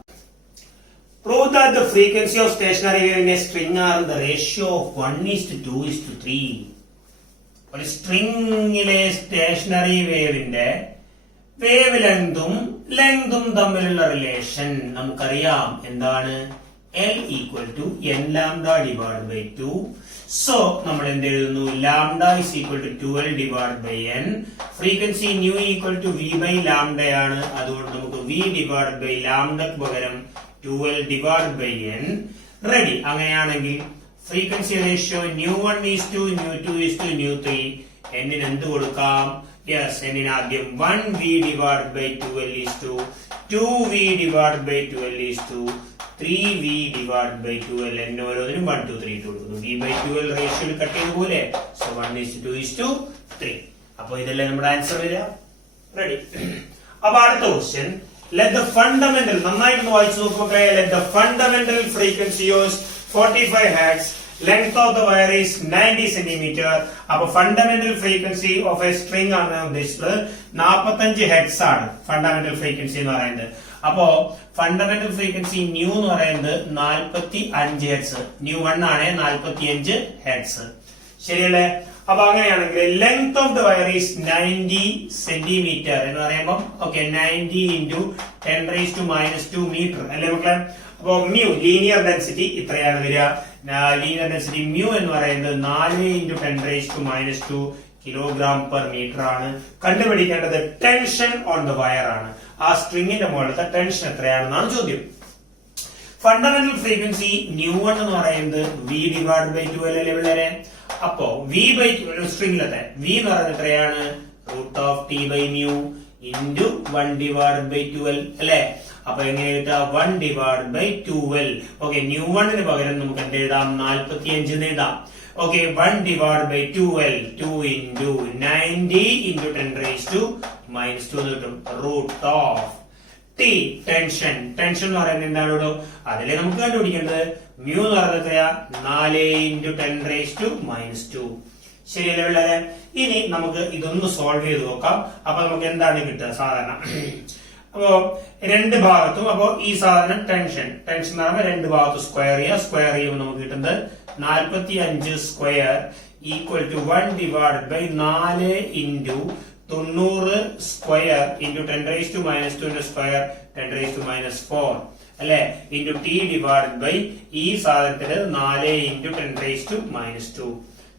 Prove that the frequency of stationary wave in a string are in the ratio of 1:2:3. ഒരു സ്ട്രിങ്ങിലെ സ്റ്റേഷനറി വേവിന്റെ വേവ് ലെങ്തും തമ്മിലുള്ള റിലേഷൻ നമുക്കറിയാം. എന്താണ്? L equal to n lambda divided by 2. So നമ്മൾ എന്ത് എഴുതുന്നു? lambda is equal to 2L divided by n. Frequency nu equal to v by lambda ആണ്. അതുകൊണ്ട് നമുക്ക് v divided by lambda പകരം 2L divided by n. Ready. അങ്ങനെയാണെങ്കിൽ frequency ratio nu1 is to nu2 is to nu3. എന്നിന് എന്ത് കൊടുക്കാം? യെസ്, എന്നിന് ആദ്യം 1v divided by 2L is to 2v divided by 2L is to 3v divided by 2L. എന്നെ ഓരോന്നിനും 1 2 3 ഇട്ട് കൊടുക്കുന്നു. v by 2L റേഷ്യോയിൽ കട്ട് ചെയ്ത പോലെ. സോ 1:2:3. അപ്പൊ ഇതല്ലേ നമ്മുടെ ആൻസർ വരിക. റെഡി. അപ്പൊ അടുത്ത ക്വസ്റ്റ്യൻ, let the fundamental, നന്നായിട്ടൊന്ന് വായിച്ചു നോക്കുക. let the fundamental frequency is 45 Hz. Length of the wire is 90 cm. അപ്പൊ fundamental frequency of A string ആണ് ഉദ്ദേശിച്ചത്. 45 Hz ആണ് ഫണ്ടമെന്റൽ ഫ്രീക്വൻസി എന്ന് പറയുന്നത്. അപ്പോ ഫണ്ടമെന്റൽ ഫ്രീക്വൻസി ന്യൂ എന്ന് പറയുന്നത് 45 Hz. ന്യൂ1 ആണ് 45 Hz. ശരിയല്ലേ? അപ്പൊ അങ്ങനെയാണെങ്കിൽ length of the wire is 90 centimetre എന്ന് പറയുമ്പോൾ ഓക്കെ 90 into 10⁻⁻² മീറ്റർ അല്ലേ മക്കളെ? അപ്പൊ മ്യൂ ലീനിയർ ഡെൻസിറ്റി ഇത്രയാണ് വരിക. ലീനിയർ ഡെൻസിറ്റി മ്യൂ എന്ന് പറയുന്നത് 4 into 10⁻⁻² കിലോഗ്രാം പെർ മീറ്റർ ആണ്. കണ്ടുപിടിക്കേണ്ടത് ടെൻഷൻ ഓൺ ദ വയർ ആണ്. ആ സ്ട്രിങ്ങിന്റെ മുകളിലത്തെ ടെൻഷൻ എത്രയാണെന്നാണ് ചോദ്യം. ഫണ്ടമെന്റൽ ഫ്രീക്വൻസി ന്യൂ1 എന്ന് പറയുന്നത് v divided by 2L അല്ലേ പിള്ളേരെ? അപ്പോ v by 2L സ്ട്രിംഗിലത്തെ v എന്ന് പറയുന്നത് എത്രയാണ്? √T/μ into 1 divided by 2L അല്ലെ? അപ്പൊ എങ്ങനെ കിട്ടുക? 1 divided by 2L. ഓക്കെ, ന്യൂ1 പകരം നമുക്ക് എന്ത് എഴുതാം? 45 എന്ന് എഴുതാം. Okay, 1 divided by 2L 2 into 90 into 10⁻⁻² കിട്ടും. √T tension. ടെൻഷൻ എന്ന് പറയുന്നത് എന്താണ്? അതിലെ നമുക്ക് കണ്ടുപിടിക്കേണ്ടത് മ്യൂ എന്ന് പറയുന്നത് എത്രയാ? 4 into 10⁻⁻². ശരിയല്ലേ പിള്ളേരെ? ഇനി നമുക്ക് ഇതൊന്ന് സോൾവ് ചെയ്ത് നോക്കാം. അപ്പൊ നമുക്ക് എന്താണ് കിട്ടുക സാധാരണ? അപ്പോ രണ്ട് ഭാഗത്തും അപ്പോ ഈ സാധനം ടെൻഷൻ എന്ന് പറയുമ്പോൾ രണ്ട് ഭാഗത്തും സ്ക്വയർ ചെയ്യുമ്പോൾ നമുക്ക് കിട്ടുന്നത് 45 square equal to 1 divided by 4 into 90 square into 10⁻²ന്റെ സ്ക്വയർ 10⁻⁴ അല്ലെ? into t divided by ഈ സാധനത്തിന് 4 into 10⁻².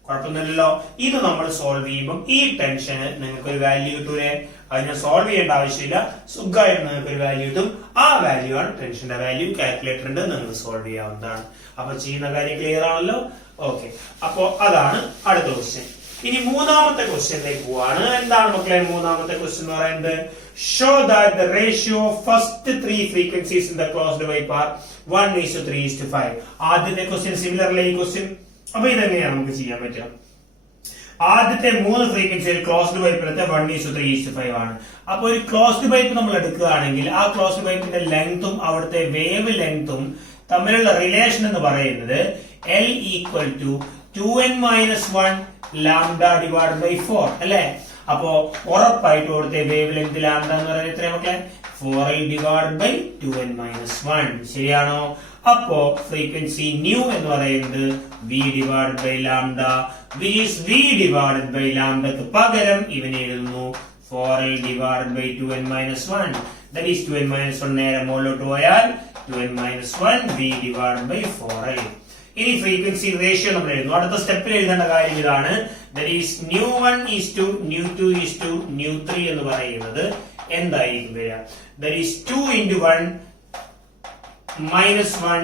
കുഴപ്പമൊന്നുമില്ലല്ലോ. ഇത് നമ്മൾ സോൾവ് ചെയ്യുമ്പോൾ ഈ ടെൻഷന് നിങ്ങൾക്ക് ഒരു വാല്യൂ കിട്ടൂലേ? അത് ഞാൻ സോൾവ് ചെയ്യേണ്ട ആവശ്യമില്ല. സുഖമായിട്ട് നിങ്ങൾക്ക് ഒരു വാല്യൂ കിട്ടും. ആ വാല്യൂ ആണ് ടെൻഷന്റെ വാല്യൂ. കാൽക്കുലേറ്റർ ഉണ്ട്, നിങ്ങൾക്ക് സോൾവ് ചെയ്യാവുന്നതാണ്. അപ്പൊ ചെയ്യുന്ന കാര്യം ക്ലിയർ ആണല്ലോ? ഓക്കെ, അപ്പോ അതാണ് അടുത്ത ക്വസ്റ്റ്യൻ. ഇനി മൂന്നാമത്തെ ക്വസ്റ്റ്യനിലേക്ക് പോവാണ്. എന്താണ് മക്കളെ മൂന്നാമത്തെ ക്വസ്റ്റ്യൻ എന്ന് പറയുന്നത്? Show that the ratio of first 3 frequencies in the closed pipe are 1:3:5. ആദ്യത്തെ ക്വസ്റ്റ്യൻ സിമിലർലി ഈ ക്വസ്റ്റ്യൻ. അപ്പൊ ഇതെങ്ങനെയാണ് നമുക്ക് ചെയ്യാൻ പറ്റുക? ആദ്യത്തെ 3 ഫ്രീക്വൻസിയിൽ ക്ലോസ്ഡ് പൈപ്പിലത്തെ 1:3:5 ആണ്. അപ്പൊ ഒരു ക്ലോസ്ഡ് പൈപ്പ് നമ്മൾ എടുക്കുകയാണെങ്കിൽ ആ ക്ലോസ്ഡ് പൈപ്പിന്റെ ലെങ്തും അവിടുത്തെ വേവ് ലെങ്തും തമ്മിലുള്ള റിലേഷൻ എന്ന് പറയുന്നത് L equal to 2n-1 lambda divide by 4 അല്ലെ? അപ്പോ ഉറപ്പായിട്ട് കൊടുത്ത വേവ് ലെങ്ത് ലാംഡ എന്ന് പറയുന്നത് എത്രയാണ് മക്കളെ? 4L divide by 2n-1. ശരിയാണോ? അപ്പോ ഫ്രീക്വൻസി ന്യൂ എന്ന് പറയുന്നത് V divide by lambda, V divide by ലാംഡക്ക് പകരം ഇവനെ എഴുതുന്നു 4L divide by 2n-1. That is 2n-1 നേരെ മുകളിലോട്ട് പോയാൽ 2n-1 V divide by 4L. ഇനി ഫ്രീക്വൻസി റേഷ്യോ നമ്മൾ എഴുതുന്നു. അടുത്ത സ്റ്റെപ്പിൽ എഴുതേണ്ട കാര്യം ഇതാണ്. ദാറ്റ് ഈസ് ν1:2 ν2:2 ν3 എന്ന് പറയുന്നത് എന്തായിരിക്കും വരിക? That is 2:1 -1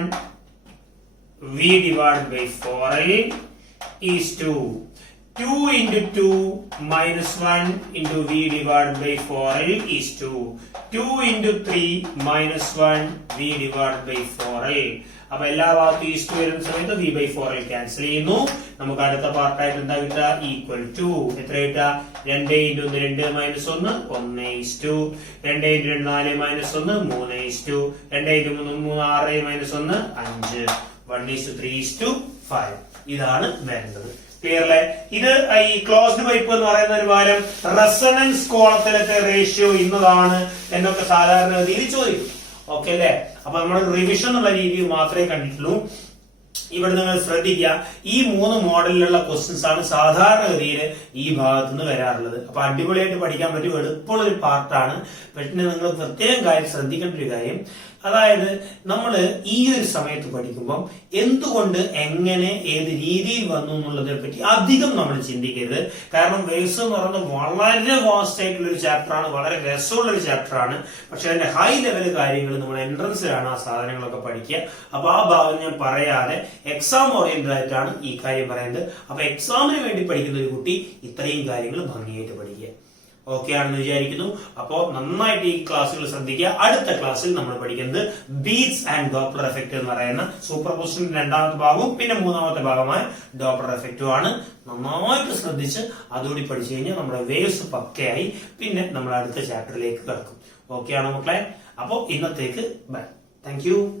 V divided by 4L is 2. 2 × 2 -1 into V divided by 4L is 2. 2 × 3 -1 V divided by 4L. അപ്പൊ എല്ലാ ഭാഗത്തും ഈസ്റ്റ് വരുന്ന സമയത്ത് V by 4L ക്യാൻസൽ ചെയ്യുന്നു. നമുക്ക് അടുത്ത പാർട്ടായിട്ട് എന്താ കിട്ടുക? ഈക്വൽ ടു എത്ര കിട്ടുക? 2 × 1 2 -1 1:2. 2 × 2 4 -1 3:2. 2 × 3 3 6 -1 5. 1:3:5. ഇതാണ് വേണ്ടത്. ക്ലിയർ അല്ലേ? ഇത് ഈ ക്ലോസ്ഡ് പൈപ്പ് എന്ന് പറയുന്ന ഒരു പകരം റെസണൻസ് കോളത്തിലത്തെ റേഷ്യോ ഇന്നതാണ് എന്നൊക്കെ സാധാരണഗതിയിൽ ചോദിക്കും. ഓക്കെ അല്ലേ? അപ്പൊ നമ്മൾ റിവിഷൻ എന്നുള്ള രീതിയിൽ മാത്രമേ കണ്ടിട്ടുള്ളൂ. ഇവിടെ നിങ്ങൾ ശ്രദ്ധിക്കുക, ഈ 3 മോഡലിലുള്ള ക്വസ്റ്റ്യൻസ് ആണ് സാധാരണഗതിയിൽ ഈ ഭാഗത്തു നിന്ന് വരാറുള്ളത്. അപ്പൊ അടിപൊളിയായിട്ട് പഠിക്കാൻ പറ്റും, എളുപ്പമുള്ള ഒരു പാർട്ടാണ്. പിന്നെ നിങ്ങൾ പ്രത്യേകം കാര്യം ശ്രദ്ധിക്കേണ്ട ഒരു കാര്യം, അതായത് നമ്മൾ ഈ ഒരു സമയത്ത് പഠിക്കുമ്പോൾ എന്തുകൊണ്ട് എങ്ങനെ ഏത് രീതിയിൽ വന്നു എന്നുള്ളതിനെ പറ്റി അധികം നമ്മൾ ചിന്തിക്കരുത്. കാരണം വേവ്സ് എന്ന് പറയുന്നത് വളരെ വാസ്റ്റ് ആയിട്ടുള്ള ഒരു ചാപ്റ്ററാണ്, വളരെ രസമുള്ള ഒരു ചാപ്റ്ററാണ്. പക്ഷെ അതിന്റെ ഹൈ ലെവൽ കാര്യങ്ങൾ നമ്മൾ എൻട്രൻസിലാണ് ആ സാധനങ്ങളൊക്കെ പഠിക്കുക. അപ്പൊ ആ ഭാഗം ഞാൻ പറയാതെ എക്സാം ഓറിയന്റഡ് ആയിട്ടാണ് ഈ കാര്യം പറയുന്നത്. അപ്പൊ എക്സാമിന് വേണ്ടി പഠിക്കുന്ന ഒരു കുട്ടി ഇത്രയും കാര്യങ്ങൾ ഭംഗിയായിട്ട് പഠിക്കുക. ഓക്കെ ആണെന്ന് വിചാരിക്കുന്നു. അപ്പോ നന്നായിട്ട് ഈ ക്ലാസ്സുകൾ ശ്രദ്ധിക്കുക. അടുത്ത ക്ലാസ്സിൽ നമ്മൾ പഠിക്കുന്നത് ബീറ്റ്സ് ആൻഡ് ഡോപ്ലർ എഫക്ട് എന്ന് പറയുന്ന സൂപ്പർ പൊസിഷന്റെ 2ാമത്തെ ഭാഗവും പിന്നെ 3ാമത്തെ ഭാഗമായ ഡോപ്ലർ എഫക്റ്റും ആണ്. നന്നായിട്ട് ശ്രദ്ധിച്ച് അതുകൂടി പഠിച്ചു കഴിഞ്ഞാൽ നമ്മുടെ വേവ്സ് പക്കയായി. പിന്നെ നമ്മൾ അടുത്ത ചാപ്റ്ററിലേക്ക് കിടക്കും. ഓക്കെ ആണോ മക്കളെ? അപ്പോ ഇന്നത്തേക്ക് ബൈ. Thank you.